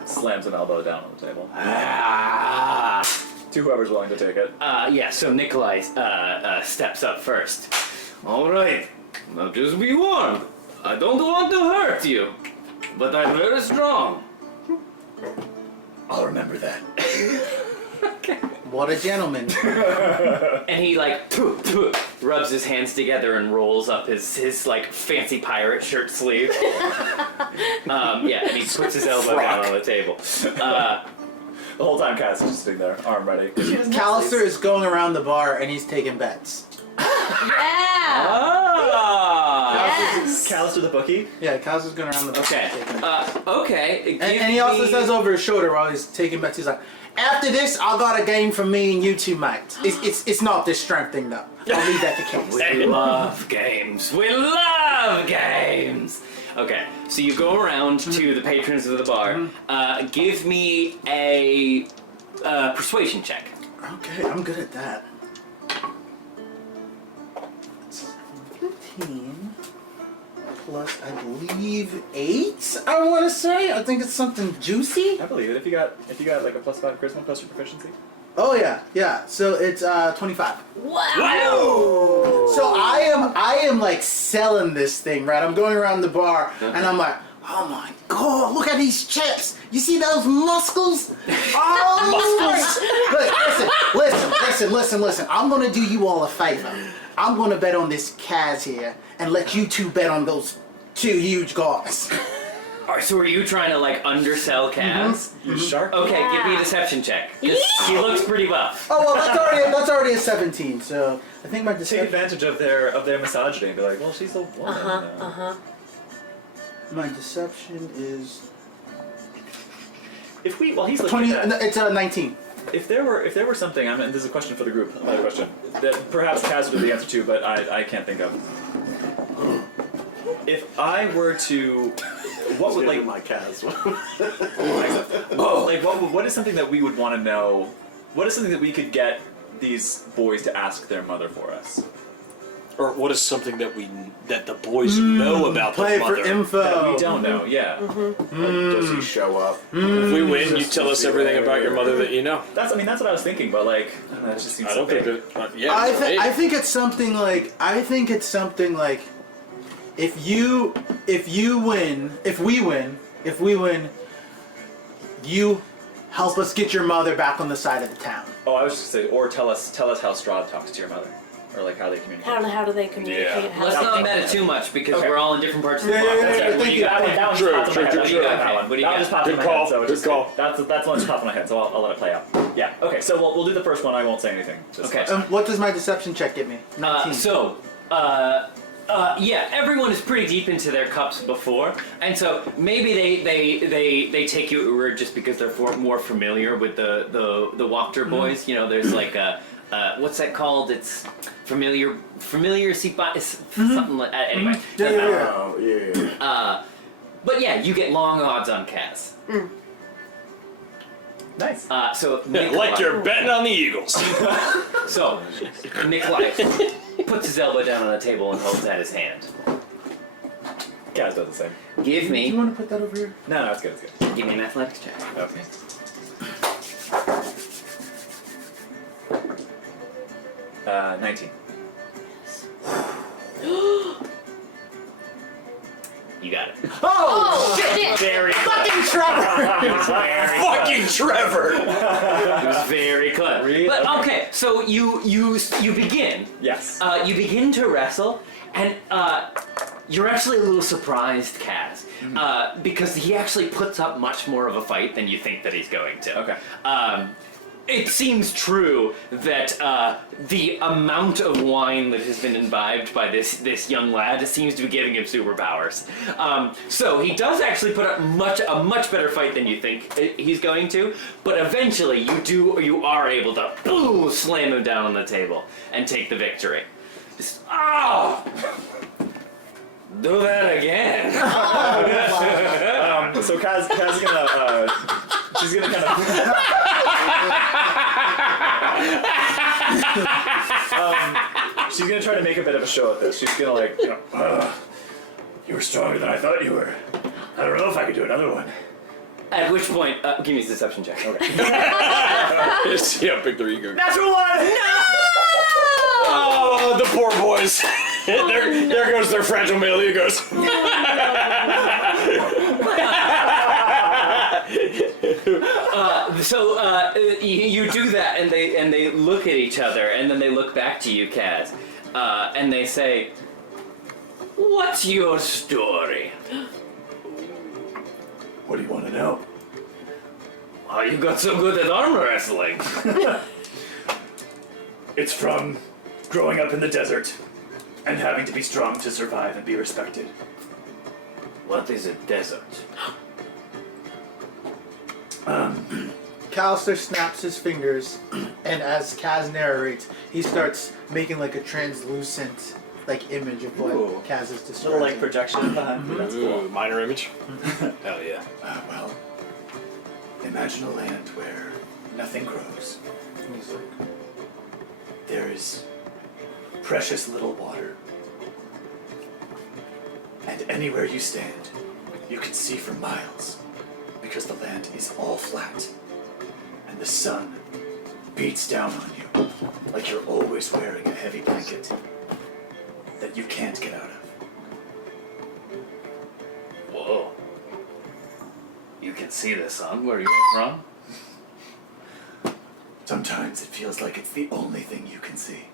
slams an elbow down on the table. To whoever's willing to take it. Yeah, so Nikolai steps up first. All right, now just be warned. I don't want to hurt you, but I'm very strong. I'll remember that. What a gentleman. And he like rubs his hands together and rolls up his like fancy pirate shirt sleeve. Yeah, and he puts his elbow down on the table. The whole time Kaz is just sitting there, arm ready. Callister is going around the bar and he's taking bets. Yeah. Yes. Callister the bookie? Yeah, Callister's going around the bar. Okay. Okay. And he also says over his shoulder while he's taking bets, he's like, after this, I got a game for me and you two mates. It's not this strength thing though. I'll leave that to Case. We love games. We love games. Okay, so you go around to the patrons of the bar. Give me a persuasion check. Okay, I'm good at that. 15 plus, I believe, 8. I want to say. I think it's something juicy. I believe it. If you got like a +5 charisma plus your proficiency. Oh yeah. So it's 25. Wow. So I am like selling this thing, right? I'm going around the bar and I'm like, oh my god, look at these chips. You see those muscles? Oh, listen. I'm gonna do you all a favor. I'm gonna bet on this Kaz here and let you two bet on those two huge guys. Alright, so are you trying to like undersell Kaz? You shark? Okay, give me a deception check. 'Cause he looks pretty buff. Oh well, that's already a 17. So I think my Take deception. advantage of their misogyny and be like, well, she's a woman. My deception is If we, while he's looking 20. at that, It's 19. if there were something, and this is a question for the group, another question that perhaps Kaz would know the answer to, but I can't think of. If I were to, what would like my Kaz? like what is something that we would want to know? What is something that we could get these boys to ask their mother for us? Or what is something that the boys know about Play their for mother? info. That we don't know. Yeah, Does he show up? If we win, you tell us everything about your mother that you know. that's what I was thinking, but like that just seems. I so don't think big. that. Yeah. I think it's something like if we win, you help us get your mother back on the side of the town. Oh, I was just gonna say, or tell us how Strahd talks to your mother, or like how they communicate. How do they communicate? Yeah. How Let's do not they meta too much because Okay. we're all in different parts of the Yeah, block. yeah, That's yeah, it. What do thank you got? That one just True, popped in my true, head. true, That true. one. What do you That one got? just popped in Good my call, head. So good just, call. That's the one just popped in my head. So I'll let it play out. Yeah. Okay. So we'll do the first one. I won't say anything. Just Okay. What does my deception check get me? 19. Yeah, everyone is pretty deep into their cups before, and so maybe they take you just because they're more familiar with the Wachter boys. You know, there's like a what's that called? It's familiar something like that. Anyway, doesn't matter. Oh, yeah. But yeah, you get long odds on Kaz. nice. So Yeah, Nikolai, like you're betting on the Eagles. So Nikolai puts his elbow down on the table and holds out his hand. Kaz does the same. Give Do you me want to put that over here? No, it's good. It's good. give me an athletics check. Okay. Uh, 19. You got it. Oh, shit! Very Fucking Trevor! Fucking Trevor! It was very clever. Really? But okay, so you begin. Yes. You begin to wrestle, and you're actually a little surprised, Kaz, because he actually puts up much more of a fight than you think that he's going to. Okay. It seems true that the amount of wine that has been imbibed by this young lad seems to be giving him superpowers. So he does actually put up a much better fight than you think he's going to. But eventually, you are able to boom, slam him down on the table and take the victory. Just, do that again. So Kaz is gonna she's gonna kind of She's gonna try to make a bit of a show at this. She's gonna like, you know, You were stronger than I thought you were. I don't know if I could do another one. At which point, give me a deception check. Okay. Yeah, pick their ego. natural one. Oh, the poor boys. There goes their fragile male egos. You do that, and they look at each other, and then they look back to you, Kaz, and they say, "What's your story? What do you want to know? How you got so good at arm wrestling?" It's from growing up in the desert and having to be strong to survive and be respected. What is a desert? Callister snaps his fingers, and as Kaz narrates, he starts making like a translucent like image of what Ooh. Kaz is Little describing. like projection behind. That's cool. Ooh, minor image. Hell yeah. Well, imagine a land where nothing grows. He's like, There is precious little water. And anywhere you stand, you can see for miles because the land is all flat. And the sun beats down on you like you're always wearing a heavy blanket that you can't get out of. Whoa. You can see the sun where you're from? Sometimes it feels like it's the only thing you can see.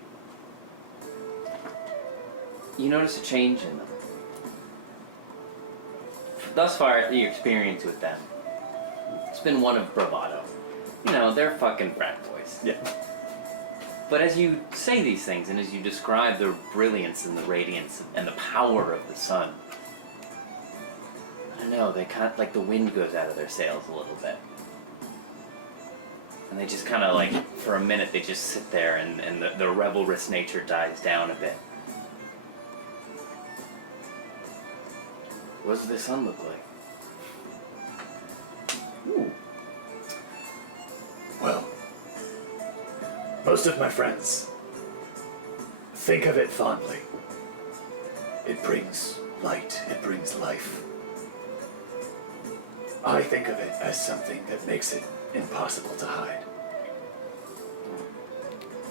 You notice a change in them. Thus far, your experience with them, it's been one of bravado. You know, they're fucking frat boys. Yeah. But as you say these things, and as you describe the brilliance and the radiance and the power of the sun, I don't know, they kind of, like the wind goes out of their sails a little bit. And they just kind of like, for a minute, they just sit there and the revelrous nature dies down a bit. What does the sun look like? Ooh. Well, most of my friends think of it fondly. It brings light, it brings life. I think of it as something that makes it impossible to hide.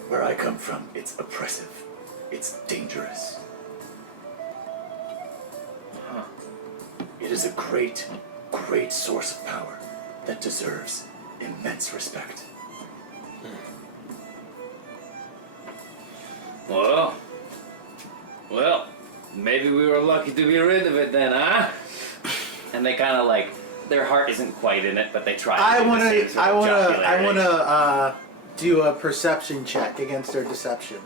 Where I come from, it's oppressive, it's dangerous. It is a great, great source of power that deserves immense respect. Well, maybe we were lucky to be rid of it then, huh? And they kind of like, their heart isn't quite in it, but they try. I want to do a perception check against their deception.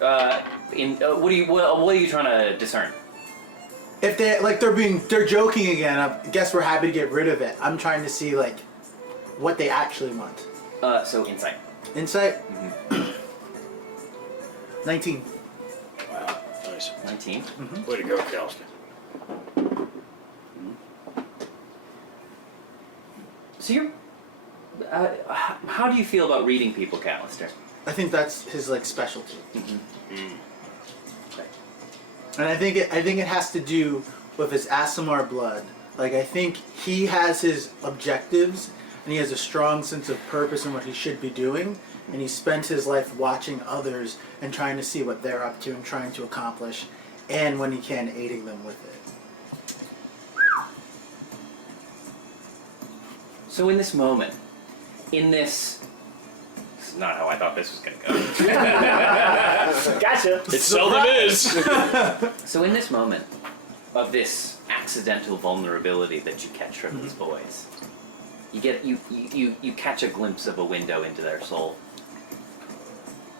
What are you trying to discern? If they're joking again, I guess we're happy to get rid of it. I'm trying to see like what they actually want. So insight. Insight? 19. Wow, nice. 19. Way to go, Callister. So you're. How do you feel about reading people, Callister? I think that's his like specialty. And I think it has to do with his Aasimar blood. Like I think he has his objectives and he has a strong sense of purpose in what he should be doing, and he spent his life watching others and trying to see what they're up to and trying to accomplish, and when he can, aiding them with it. So in this moment, this is not how I thought this was going to go. Gotcha. It seldom is. So in this moment of this accidental vulnerability that you catch from these boys, you catch a glimpse of a window into their soul,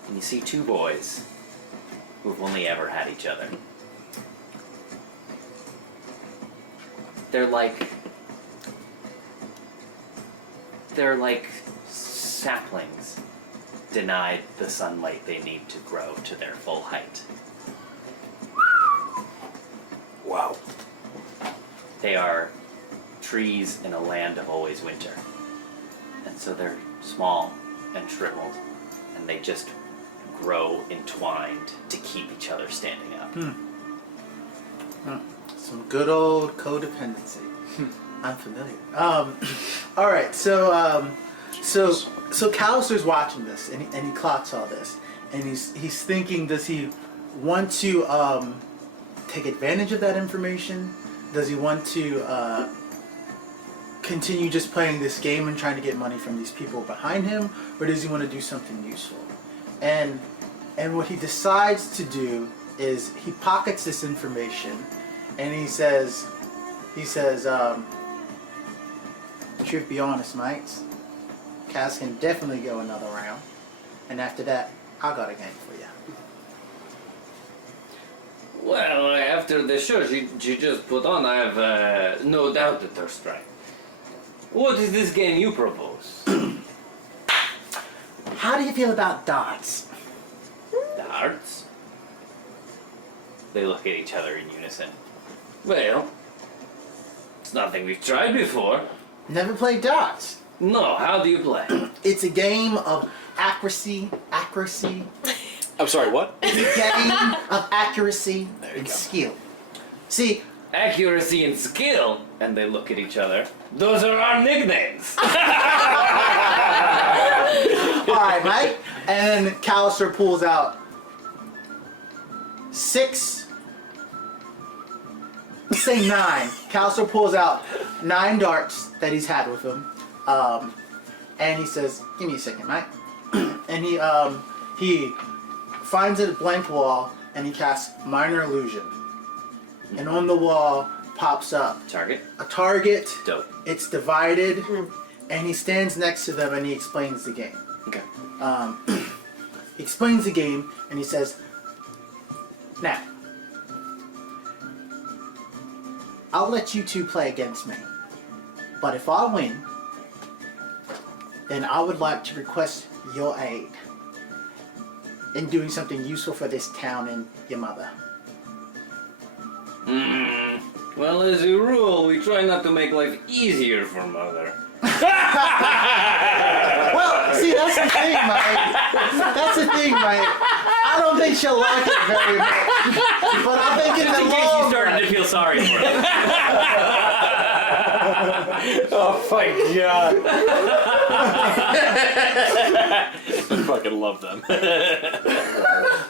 and you see two boys who've only ever had each other. They're like saplings denied the sunlight they need to grow to their full height. Wow. They are trees in a land of always winter. And so they're small and shriveled, and they just grow entwined to keep each other standing up. Some good old codependency. I'm familiar. All right, so Callister's watching this, and he clocks all this, and he's thinking, does he want to take advantage of that information? Does he want to continue just playing this game and trying to get money from these people behind him, or does he want to do something useful? And what he decides to do is he pockets this information, and he says, truth be honest, mates, Cass can definitely go another round, and after that, I got a game for you. Well, after the show she just put on, I have no doubt that they're strike. What is this game you propose? How do you feel about darts? Darts? They look at each other in unison. Well, it's nothing we've tried before. Never played darts. No, how do you play? It's a game of accuracy. I'm sorry, what? It's a game of accuracy and skill. See, Accuracy and skill. And they look at each other. Those are our nicknames. alright, mate. And then Callister pulls out 6, let's say 9. Callister pulls out 9 darts that he's had with him. And he says, give me a second, mate. And he finds a blank wall and he casts Minor Illusion. And on the wall pops up Target? a target. Dope. It's divided, and he stands next to them and he explains the game. Okay. He explains the game and he says, now, I'll let you two play against me, but if I win, then I would like to request your aid in doing something useful for this town and your mother. Well, as a rule, we try not to make life easier for Mother. Well, see, that's the thing, mate. That's the thing, mate. I don't think she'll like it very much. But I think in Just the in case you long started run, to feel sorry for him. Oh my god. I fucking love them.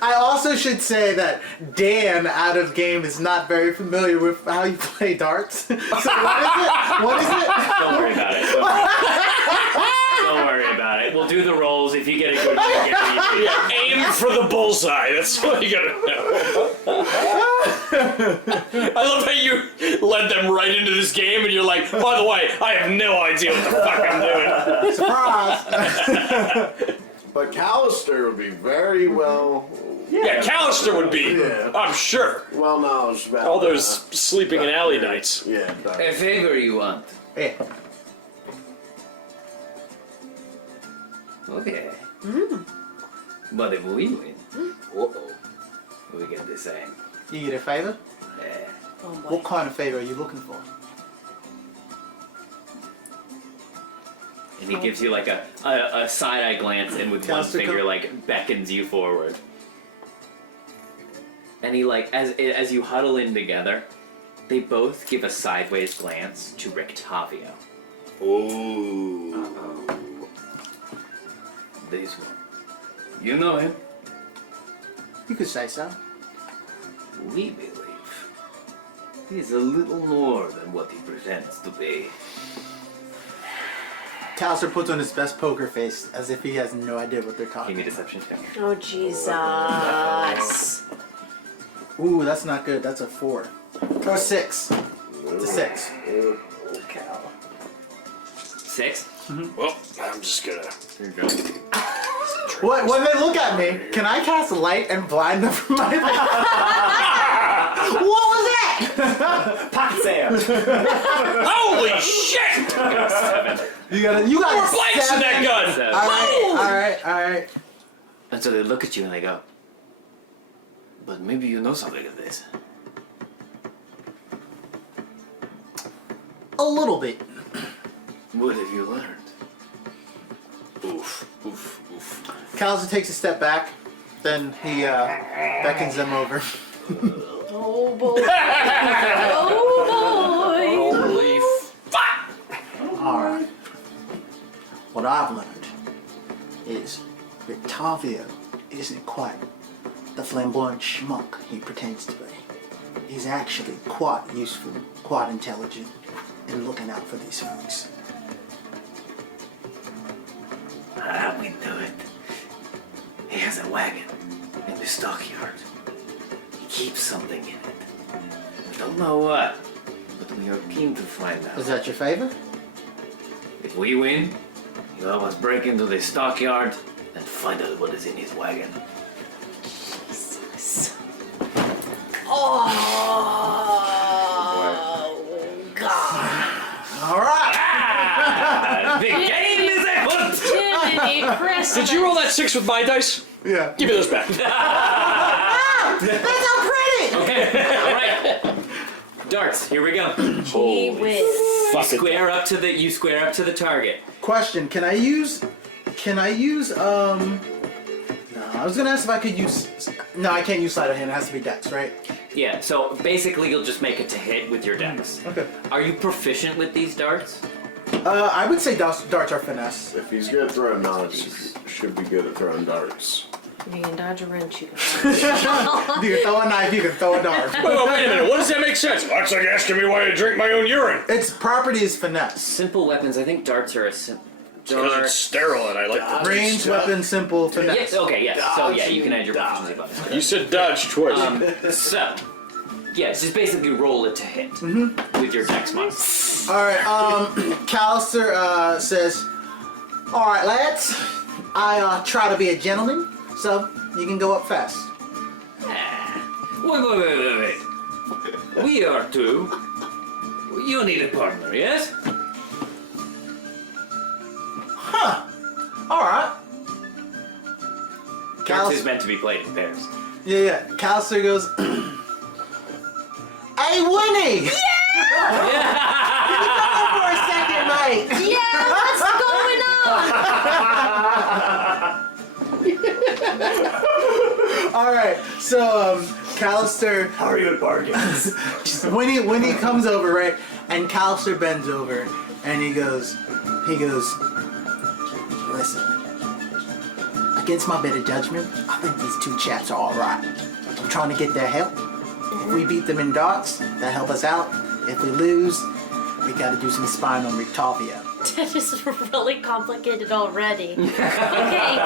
I also should say that Dan out of game is not very familiar with how you play darts. So what is it? What is it? Don't worry about it. Don't worry about it. We'll do the rolls. If you get a good one, you get a Aim for the bullseye. That's what you gotta know. I love how you led them right into this game and you're like, by the way, I have no idea what the fuck I'm doing. Surprise! But Callister would be very well Yeah, Callister would be, I'm sure. well knowledgeable about All those sleeping in alley nights. Yeah. A favor you want. Yeah. Okay. But if we win, we get the same. You get a favor? Yeah. Oh boy. What kind of favor are you looking for? And he gives you like a side-eye glance and with one Callister, finger come- like beckons you forward. And he like, as you huddle in together, they both give a sideways glance to Rictavio. Ooh. This one. You know him? You could say so. We believe. He's a little more than what he pretends to be. Callister puts on his best poker face as if he has no idea what they're Give talking me about. deception check. Oh, Jesus. Ooh, that's not good. That's a 4. Or 6. It's a 6. 6? Well, I'm just gonna... Here you go. What? When they look at me, can I cast light and blind them from my What was that? Pocket sand. Holy shit! You got More a blanks in that gun! Alright. And so they look at you and they go, but maybe you know something of this. A little bit. What have you learned? Oof. Callister takes a step back Then he beckons them over. Oh boy. Oh boy. Holy Alright. What I've learned is Victavio isn't quite the flamboyant schmuck he pretends to be. He's actually quite useful, quite intelligent, and looking out for these folks. How we do it? He has a wagon in the stockyard. He keeps something in it. We don't know what, but we are keen to find out. Is that your favor? If we win, you help us break into the stockyard and find out what is in his wagon. Jesus. Oh God. Alright! The game is afoot! Jiminy Christmas. Did you roll that 6 with my dice? Yeah. Give me those back. That's how pretty! Okay, alright. Darts, here we go. Gee whiz. You square up to the target. Question, can I use no, I was gonna ask if I could use, no, I can't use sleight of hand, it has to be dex, right? Yeah, so basically you'll just make it to hit with your dex. Okay. Are you proficient with these darts? I would say darts are finesse. If he's good at throwing knives, he should be good at throwing darts. You can dodge a wrench, you can. You can throw a knife, you can throw a dart. Wait a minute. What does that make sense? That's like asking me why I drink my own urine. Its property is finesse. Simple weapons, I think darts are a Because it's sterile and I like the Range, weapon, simple, finesse. Yes, okay, yes. So yeah, you can add your proficiency bonus. You said dodge twice. So, yes, just basically roll it to hit with your dex mod. Alright, Callister says, alright lads, I try to be a gentleman, so you can go up fast. Wait. We are two. You need a partner, yes? Huh. Alright. Darts is meant to be played in pairs. Yeah. Callister goes, hey Winnie! Yeah! Can you come over for a second, mate? Yeah, what's going on? Alright, so Callister, How are you at bargains? Winnie comes over, right? And Callister bends over and he goes, listen, against my better judgment, I think these two chaps are alright. I'm trying to get their help. If we beat them in darts, that help us out. If we lose, we gotta do some spying on Rictavio. That is really complicated already. Okay.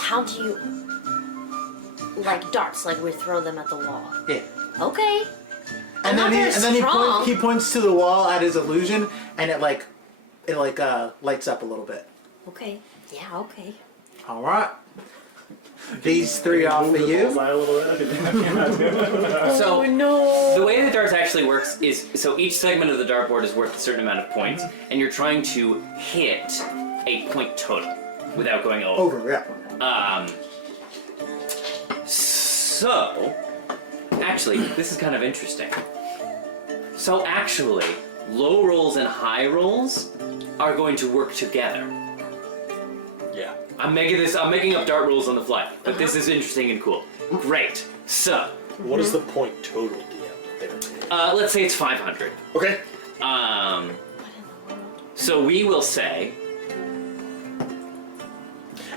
How do you like darts? Like we throw them at the wall. Yeah. Okay. And then strong. he points to the wall at his illusion, and it lights up a little bit. Okay. Yeah. Okay. All right. These three are for you. So, no. the way the darts actually works is, so each segment of the dartboard is worth a certain amount of points, and you're trying to hit a point total without going over. Over, yeah. So, actually, this is kind of interesting. So actually, low rolls and high rolls are going to work together. Yeah. I'm making up dart rules on the fly, but this is interesting and cool. Great. So, What is the point total, DM? There. let's say it's 500. Okay. So we will say,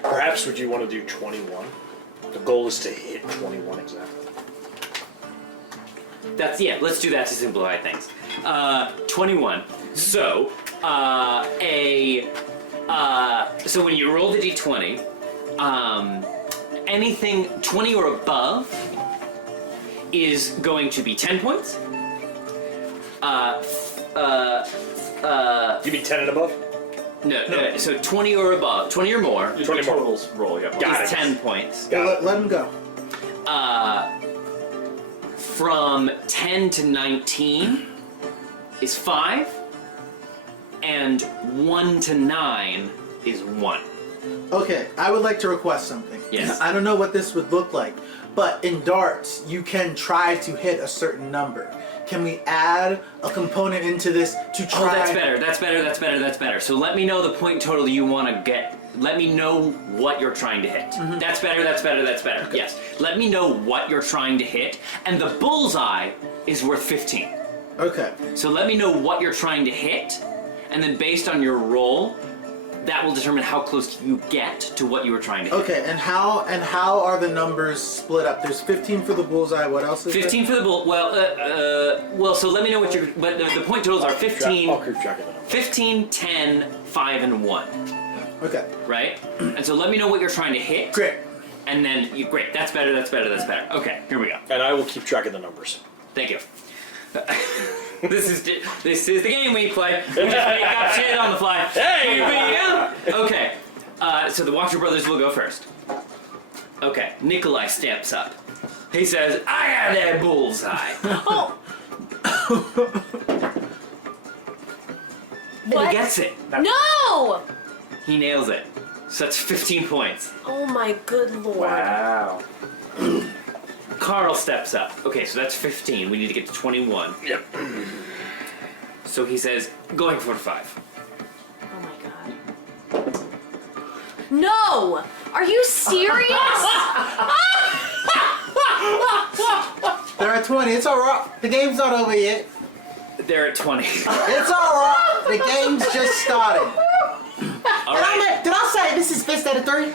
Perhaps would you want to do 21? The goal is to hit 21 exactly. let's do that to simplify things. 21. So, so when you roll the d20, anything 20 or above is going to be 10 points. You mean 10 and above? No, so 20 or above, 20 or more 20 more. Totals roll, yeah. Got is it. 10 points. Yeah, let him go. From 10 to 19 is 5, and 1 to 9 is 1. Okay, I would like to request something. Yes. I don't know what this would look like, but in darts, you can try to hit a certain number. Can we add a component into this to try? Oh, that's better. So let me know the point total you want to get let me know what you're trying to hit. That's better, that's better, that's better. Okay. Yes. Let me know what you're trying to hit, and the bullseye is worth 15. Okay. So let me know what you're trying to hit, and then based on your roll, that will determine how close you get to what you were trying to hit. Okay, and how are the numbers split up? There's 15 for the bullseye. What else is 15 for the bull. Well, so let me know what your. But the point totals are 15. I'll keep track of that. 15, 10, 5, and 1. Okay. Right? And so let me know what you're trying to hit. Great. And then great. That's better. That's better. That's better. Okay. Here we go. And I will keep track of the numbers. Thank you. This is the game we play. We just make up shit on the fly. Hey, here we go. Okay, so the Wachter brothers will go first. Okay, Nikolai steps up. He says, "I got that bullseye." Oh. And What? he gets it. No! He nails it. So that's 15 points. Oh my good lord. Wow. Carl steps up. Okay, so that's 15. We need to get to 21. Yep. So he says, "Going for 5." Oh my god. No! Are you serious? They're at 20. It's alright. The game's not over yet. They're at 20. It's alright. The game's just started. All right. Did I say this is best out of 3?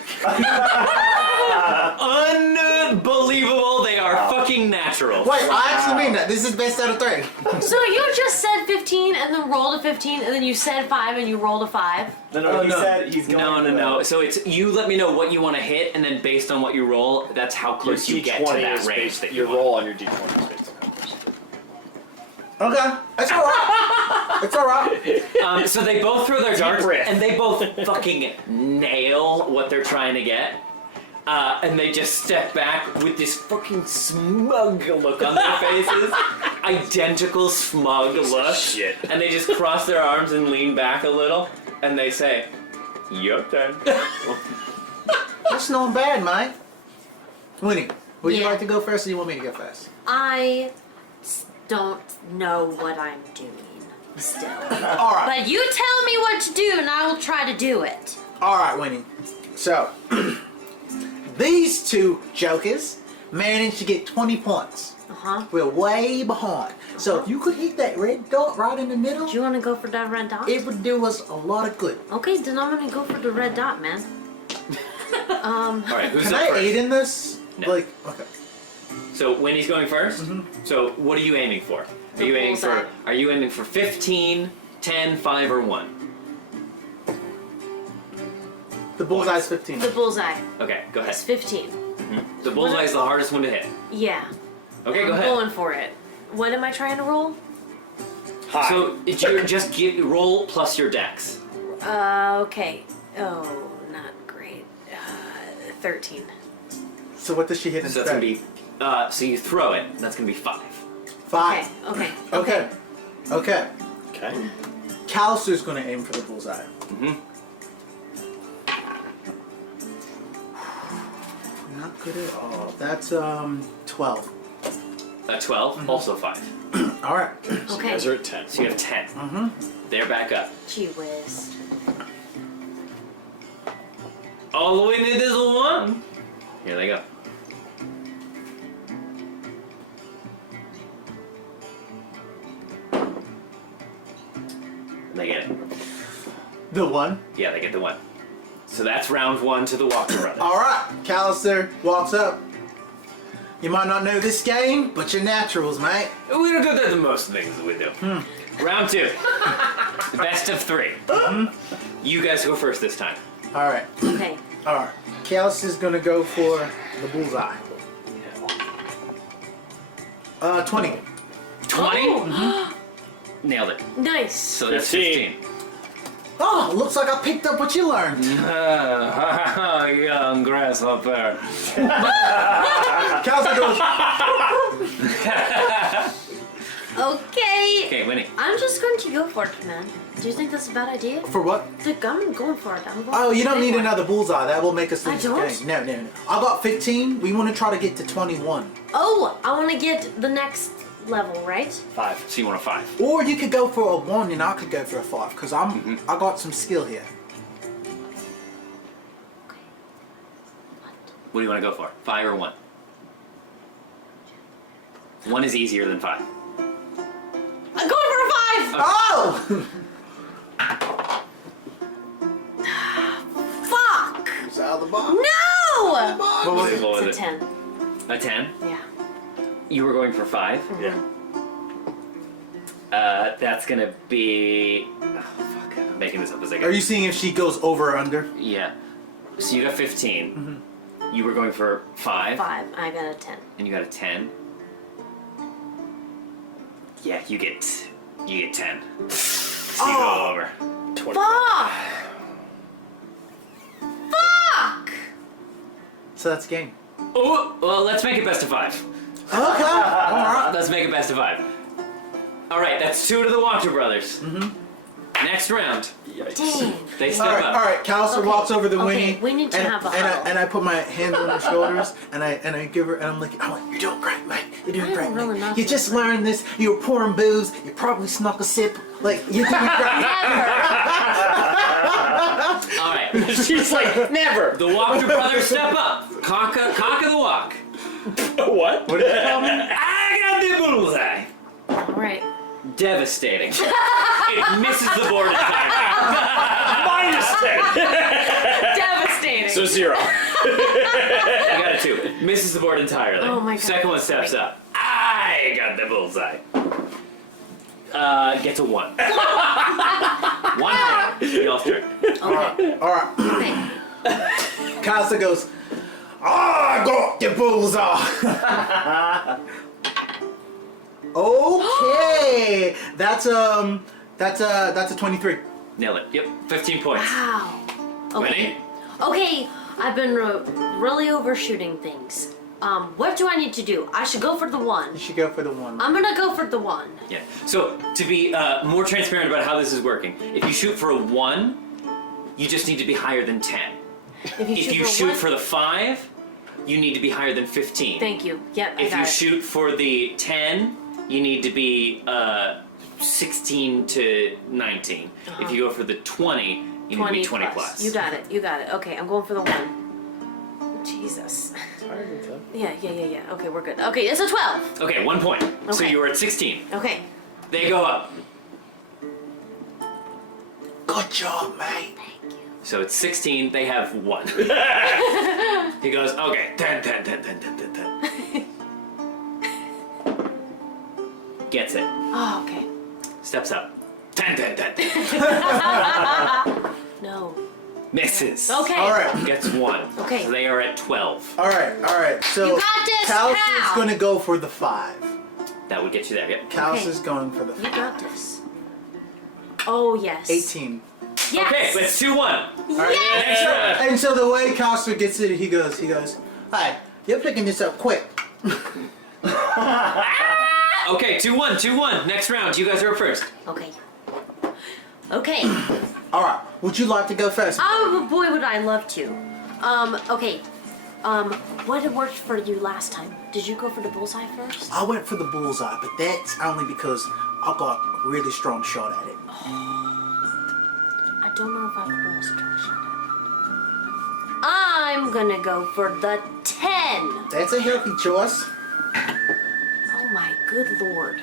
Unbelievable. They are fucking natural. Wait, I actually mean that. This is best out of 3. So you just said 15 and then rolled a 15 and then you said 5 and you rolled a 5? No, he said he's going No. So it's you let me know what you want to hit, and then based on what you roll, that's how close you get to that range that you your want. roll on your d20 is based on how close. Okay. It's alright. It's alright. So they both throw their darts, breath. and they both fucking nail what they're trying to get. And they just step back with this fucking smug look on their faces. Identical smug look. Shit. And they just cross their arms and lean back a little, and they say, "Your turn." That's not bad, mate. Winnie, would you Yeah. like to go first, or you want me to go first? I don't know what I'm doing still. Alright. But you tell me what to do and I will try to do it. Alright, Winnie. So, these two jokers managed to get 20 points. Uh-huh. We're way behind. So if you could hit that red dot right in the middle, Do you want to go for that red dot? it would do us a lot of good. Okay, then I'm going to go for the red dot, man. All right, who's Can up I first? aid in this? No. Like, okay. So Winnie's going 1st. So what are you aiming for? The bullseye. Are you aiming for 15, 10, 5, or 1? The bullseye's 15. The bullseye. Okay, go ahead. It's 15. The bullseye is the hardest one to hit. Yeah. Okay, I'm go ahead. going for it. What am I trying to roll? Hi. So it's your just roll plus your dex. Okay. Oh, not great. 13. So what does she hit So instead? that's gonna be. So you throw it. That's gonna be 5. 5. Okay. Okay. Okay. Okay. Callister's gonna aim for the bullseye. Not good at all. That's 12. 12, also 5. Alright. So you Okay. guys are at 10. So you have 10. They're back up. Gee whiz. All we need is 1. Here they go. They get it. The 1. Yeah, they get the 1. So that's round 1 to the Wachter brothers. Alright. Callister walks up. You might not know this game, but you're naturals, mate. We're good at the most things that we do. Round 2. The best of 3. You guys go first this time. Alright. Okay. Alright. Callister's gonna go for the bullseye. 20. 20? Nailed it. Nice. So that's 15. 15. Oh, looks like I picked up what you learned. Young grasshopper. Callister goes, Okay. Okay, Winnie. I'm just going to go for it, man. Do you think that's a bad idea? for what? I'm going for it. I'm going Oh, for you the don't big need one. another bullseye. That will make us I lose the don't? game. No. I got 15. We want to try to get to 21. Oh, I want to get the next level, right? 5. So you want a 5. Or you could go for a 1 and I could go for a 5 because I got some skill here. What do you want to go for? 5 or 1? 1 is easier than 5. I'm going for a 5! Oh! Fuck! It's out of the box. No! What was It's a it? 10. A 10? Yeah. You were going for 5? Yeah. That's gonna be... Oh, fuck. I'm making this up as I go. Are you seeing if she goes over or under? Yeah. So you got 15. You were going for 5? 5. I got a 10. And you got a 10? Yeah, you get 10. So you go over. Fuck! Fuck! So that's game. Oh, well, let's make it best of 5. Okay. All right. Let's make it best of 5. Alright, that's 2 to the Wachter brothers. Next round. Dang. They step All right. up. All right. Callister Okay, walks over to okay, Winnie. we need to and, have a and huddle. I put my hands on her shoulders and I give her and I'm like, you're doing great, mate. You're doing I great, don't really mate. know You if just it's learned this. You were pouring booze. You probably snuck a sip. Like you're doing great. Alright. She's like, never. The Wachter brothers step up. Cock of the walk. What? What did you call me? I got the bullseye. Alright. Devastating. It misses the board entirely. -10. Devastating. So 0. I got a 2. Misses the board entirely. Oh my God. Second one steps up. I got the bullseye. Gets a 1. 1 point. Y'all's turn. Okay. All right. Okay. Kasle goes, I got the bullseye. Okay. That's a 23. Nailed it. Yep. 15 points. Wow. Okay. Winnie? Okay, I've been really overshooting things. What do I need to do? I should go for the 1. You should go for the 1. I'm gonna go for the 1. Yeah. So to be more transparent about how this is working, if you shoot for a 1, you just need to be higher than 10. If you shoot for the 5, you need to be higher than 15. Thank you. Yep, I If got you it. shoot for the 10, you need to be 16 to 19. If you go for the 20, you need to be 20 plus. You got it. Okay, I'm going for the 1. Jesus. Yeah. Okay, we're good. Okay, it's a 12. Okay, 1 point. So Okay. you were at 16. Okay. They go up. Good job, mate. So it's 16, they have 1. He goes, okay, 10. Gets it. Oh, okay. Steps up. 10. No. Misses. Okay. All right. Gets 1. Okay. So they are at 12. All right. So You got this, Callister's Cal. going to go for the 5. That would get you there. Yep. Callister's going for the You 5. got this. Oh, yes. 18. Yes. Okay, let's 2-1. All right. And so the way Callister gets it, he goes, hi, you're picking this up quick. Okay, 2-1. Next round, you guys are up first. Okay. All right. Would you like to go first? Oh, boy, would I love to. Okay. What worked for you last time? Did you go for the bullseye first? I went for the bullseye, but that's only because I got a really strong shot at it. I don't know if I've got a strong shot at it. I'm gonna go for the 10. That's a healthy choice. Oh my good lord.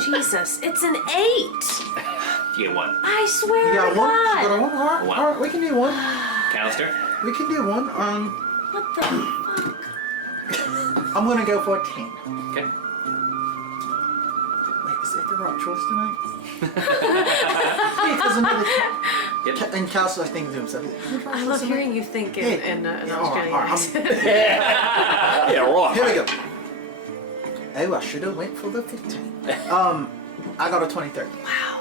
Jesus, it's an 8. You get 1. I swear You got to one? God. You got one? One. All right, we can do one. Callister? We can do one. What the fuck? I'm gonna go for a 10. Okay. Wait, is that the right choice tonight? Because another Yep. and Kasle, I think to himself. I love hearing you think in an Australian all right, accent. Yeah, right. Here we go. Oh, I should have went for the 15. I got a 23. Wow.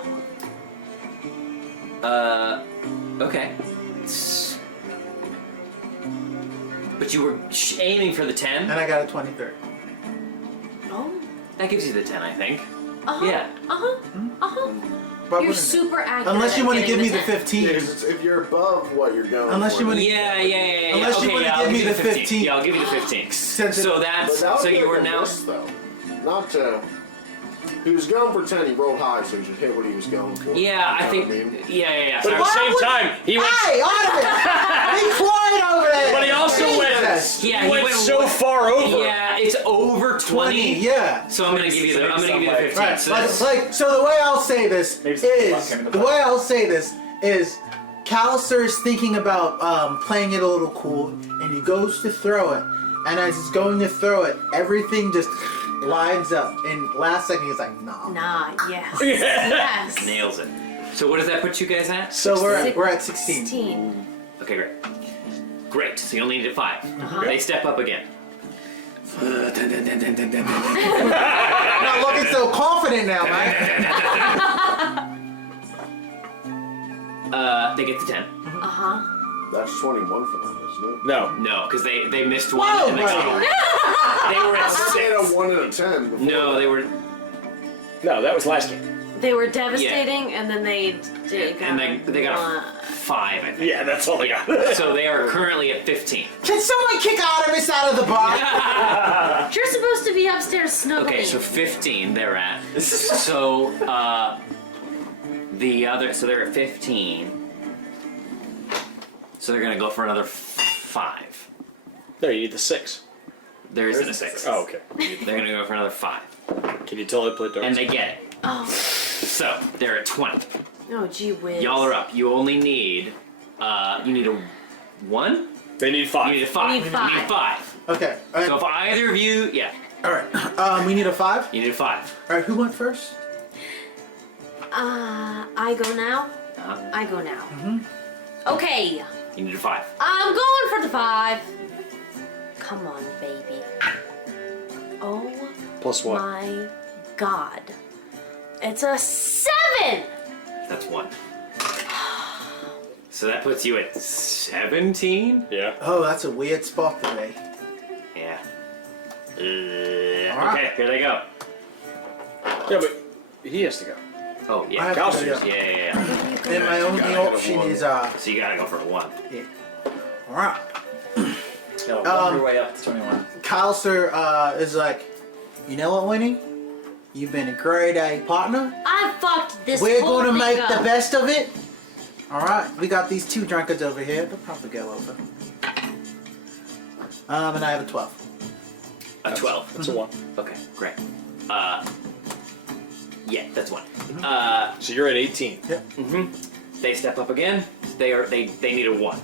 Okay. But you were aiming for the 10? And I got a 23. Oh. That gives you the 10, I think. Uh-huh. Yeah. Uh-huh. Uh-huh. But You're what is it? super accurate. Unless you at want to getting give me the 10. 15. Yeah, 'cause if you're above what you're going Unless for, you wanna- Yeah. Unless you okay, wanna yeah, give I'll me you the 15. Yeah, I'll give you the 15. Since it- So But that's that would so be you like are a now. risk, though. Not to He was going for 10. He rolled high, so he should hit what he was going for. Yeah, I think. You know what I mean? Yeah. But at the same time, he went. Hey, Artemis! Be quiet over there! But he also went. Jesus. Yeah, He went so far over. Yeah, it's over 20. Yeah. So I'm gonna give you the 15. Right. So that's- So the way I'll say this Maybe is some luck the way I'll say this is Callister is thinking about playing it a little cool, and he goes to throw it, and as he's going to throw it, everything just lines up. And last second he's like, nah. Nah, yes. Yes. nails it. So what does that put you guys at? So we're at 16. 16. Okay, great. Great. So you only need 5. They step up again. I'm not looking so confident now, man. They get to 10. Uh-huh. That's 21 for them, isn't it? No. No, because they missed one Whoa, and they got buddy. They were at They had 6. a 1 and a 10 before. No, they were. No, that was last game. They were devastating, and then they And they got a 5, I think. Yeah, that's all they got. So they are currently at 15. Can someone kick Artemis out of the bar? You're supposed to be upstairs snuggling. Okay, so 15 they're at. So the other, so they're at 15. So they're gonna go for another 5. No, you need the 6. There isn't a 6. Oh, okay. They're gonna go for another 5, Can you tell they played darts? and they get it. Oh. So they're at 20. Oh, gee whiz. Y'all are up. You only need, you need a 1. They need 5. You need a 5. You need 5. You need 5. Okay. All right. So if either of you, yeah, All right. We need a 5. you need a 5. All right. Who went first? I go now? Uh-huh. I go now. Okay. You need a 5. I'm going for the 5. Come on, baby. Oh Plus what? my god. It's a 7! That's 1. So that puts you at 17. Yeah. Oh, that's a weird spot to be. Yeah. All right. Okay, here they go. Yeah, but he has to go. Oh I yeah, have to Callister's. go. Yeah. Then my only gotta hit a option 1. is So you gotta go for a 1. All right. Yeah, work your way up to 21. Callister is like, you know what, Winnie? You've been a great partner. I fucked this We're whole gonna thing make up. the best of it. All right. We got these 2 drunkards over here. They'll probably go over. And I have a 12. A 12. That's a 1. Okay, great. Yeah, that's 1. So you're at 18. They step up again. They need a 1.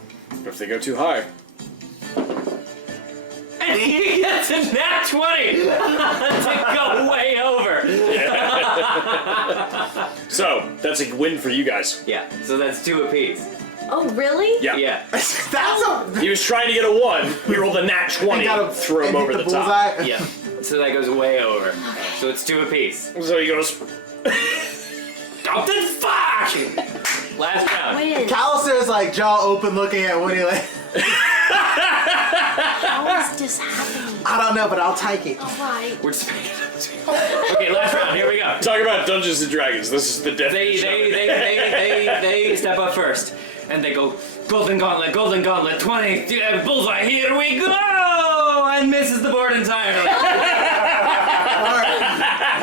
If they go too high. And he gets a nat 20 to go way over. So that's a win for you guys. Yeah, so that's 2 apiece. Oh, really? Yeah. Yeah. That's a. He was trying to get a 1. He rolled a nat 20. Threw him and over hit the top. bullseye. Yeah. So that goes way over. So it's 2 apiece. So he goes. Compton, fuck! Last round. Wait, Callister is like jaw open, looking at Winnie like, how is this happening? I don't know, but I'll take it. Alright. We're just Okay, last round. Here we go. Talk about Dungeons and Dragons. This is the definition. They step up first, and they go golden gauntlet, 20 bullseye. Here we go, and misses the board entirely. Alright.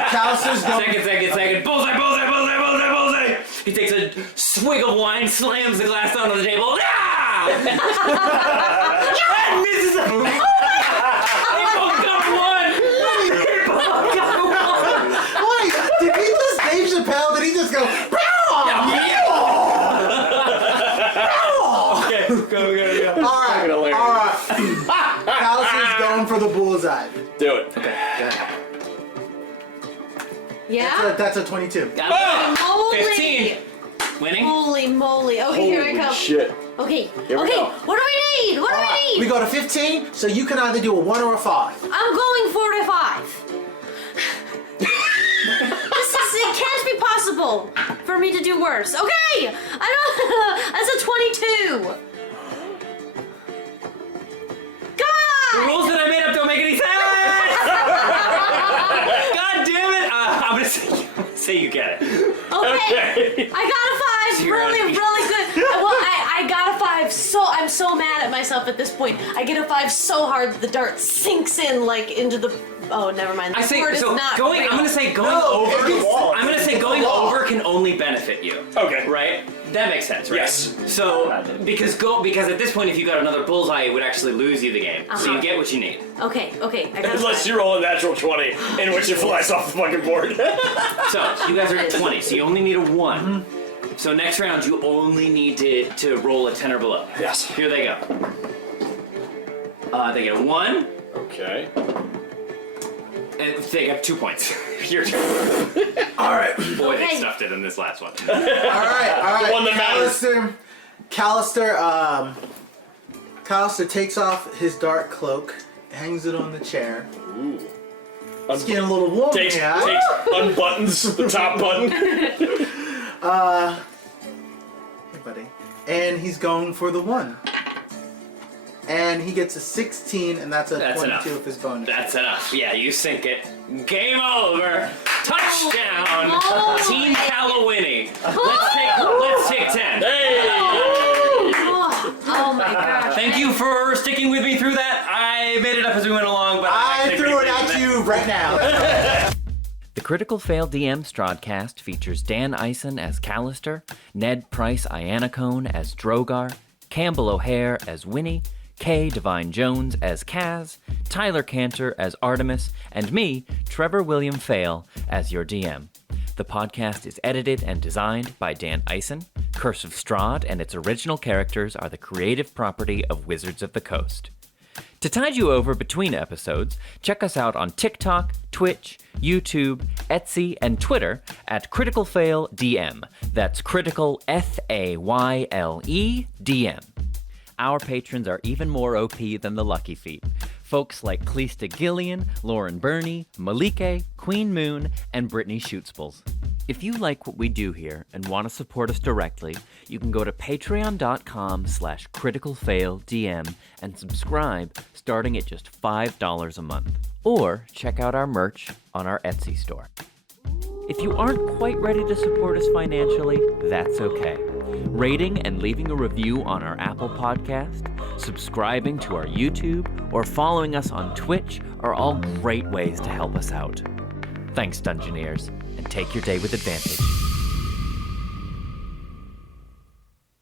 Callister's going. Second, bullseye. He takes a swig of wine, slams the glass onto the table. Ah! And misses the board. They both got 1. Wait, did he just Dave Chappelle? Did he just go? Okay, go. Alright. Callister's going for the bullseye. Do it. Okay, go ahead. Yeah? That's a 22. Got Holy 15. Winning. Holy moly. Okay, here I Holy go. shit. Okay. Here we Okay. go. What do we need? What do we need? We go to 15, so you can either do a 1 or a 5. I'm going for a 5. It can't be possible for me to do worse. Okay! I don't. That's a 22. The God! rules that I made up don't make any sense. God damn it! I'm gonna say you get it. Okay. I got a 5. So you're Really, at- really good. Well, I got a 5, I'm so mad at myself at this point. I get a 5 so hard that the dart sinks in like into the. Oh, never mind. I say sword is so. not Going. real. I'm gonna say going No, over. it's wall. I'm gonna say going over can only benefit you. Okay. Right. That makes sense, right? Yes. So because at this point, if you got another bullseye, it would actually lose you the game. So you Uh-huh. get what you need. Okay. I got a Unless 5. you roll a natural 20, in which it flies off the fucking board. So you guys are at 20. So you only need a 1. So next round, you only need to roll a 10 or below. Yes. Here they go. They get a 1, Okay. and they get 2 points. Your turn. All right. Boy, Okay. they stuffed it in this last one. All right. one that matters. Callister takes off his dark cloak, hangs it on the chair. Ooh. It's getting a little warm Takes here. unbuttons the top button. Hey, buddy. And he's going for the 1. And he gets a 16, and that's a That's 22 enough. of his bonus. That's enough. Yeah, you sink it. Game over. Touchdown. Oh, Team Winnie. Let's take 10. Oh my gosh. Thank you for sticking with me through that. I made it up as we went along, but I threw it at you right now. The Critical Fail DM Strahdcast features Dan Ison as Callister, Ned Pryce Iannacone as Drogar, Campbell O'Hare as Winnie, Kay Devine-Jones as Kaz, Tyler Kanter as Artemis, and me, Trevor William Fayle, as your DM. The podcast is edited and designed by Dan Ison. Curse of Strahd and its original characters are the creative property of Wizards of the Coast. To tide you over between episodes, check us out on TikTok, Twitch, YouTube, Etsy, and Twitter at Critical Fail DM. That's Critical Fayle DM. Our patrons are even more OP than the Lucky Feet. Folks like Cleista Gillian, Lauren Burney, Malike, Queen Moon, and Brittany Schutzpels. If you like what we do here and want to support us directly, you can go to patreon.com/criticalfaildm and subscribe starting at just $5 a month. Or check out our merch on our Etsy store. If you aren't quite ready to support us financially, that's okay. Rating and leaving a review on our Apple podcast, subscribing to our YouTube, or following us on Twitch are all great ways to help us out. Thanks, Dungeoneers, and take your day with advantage.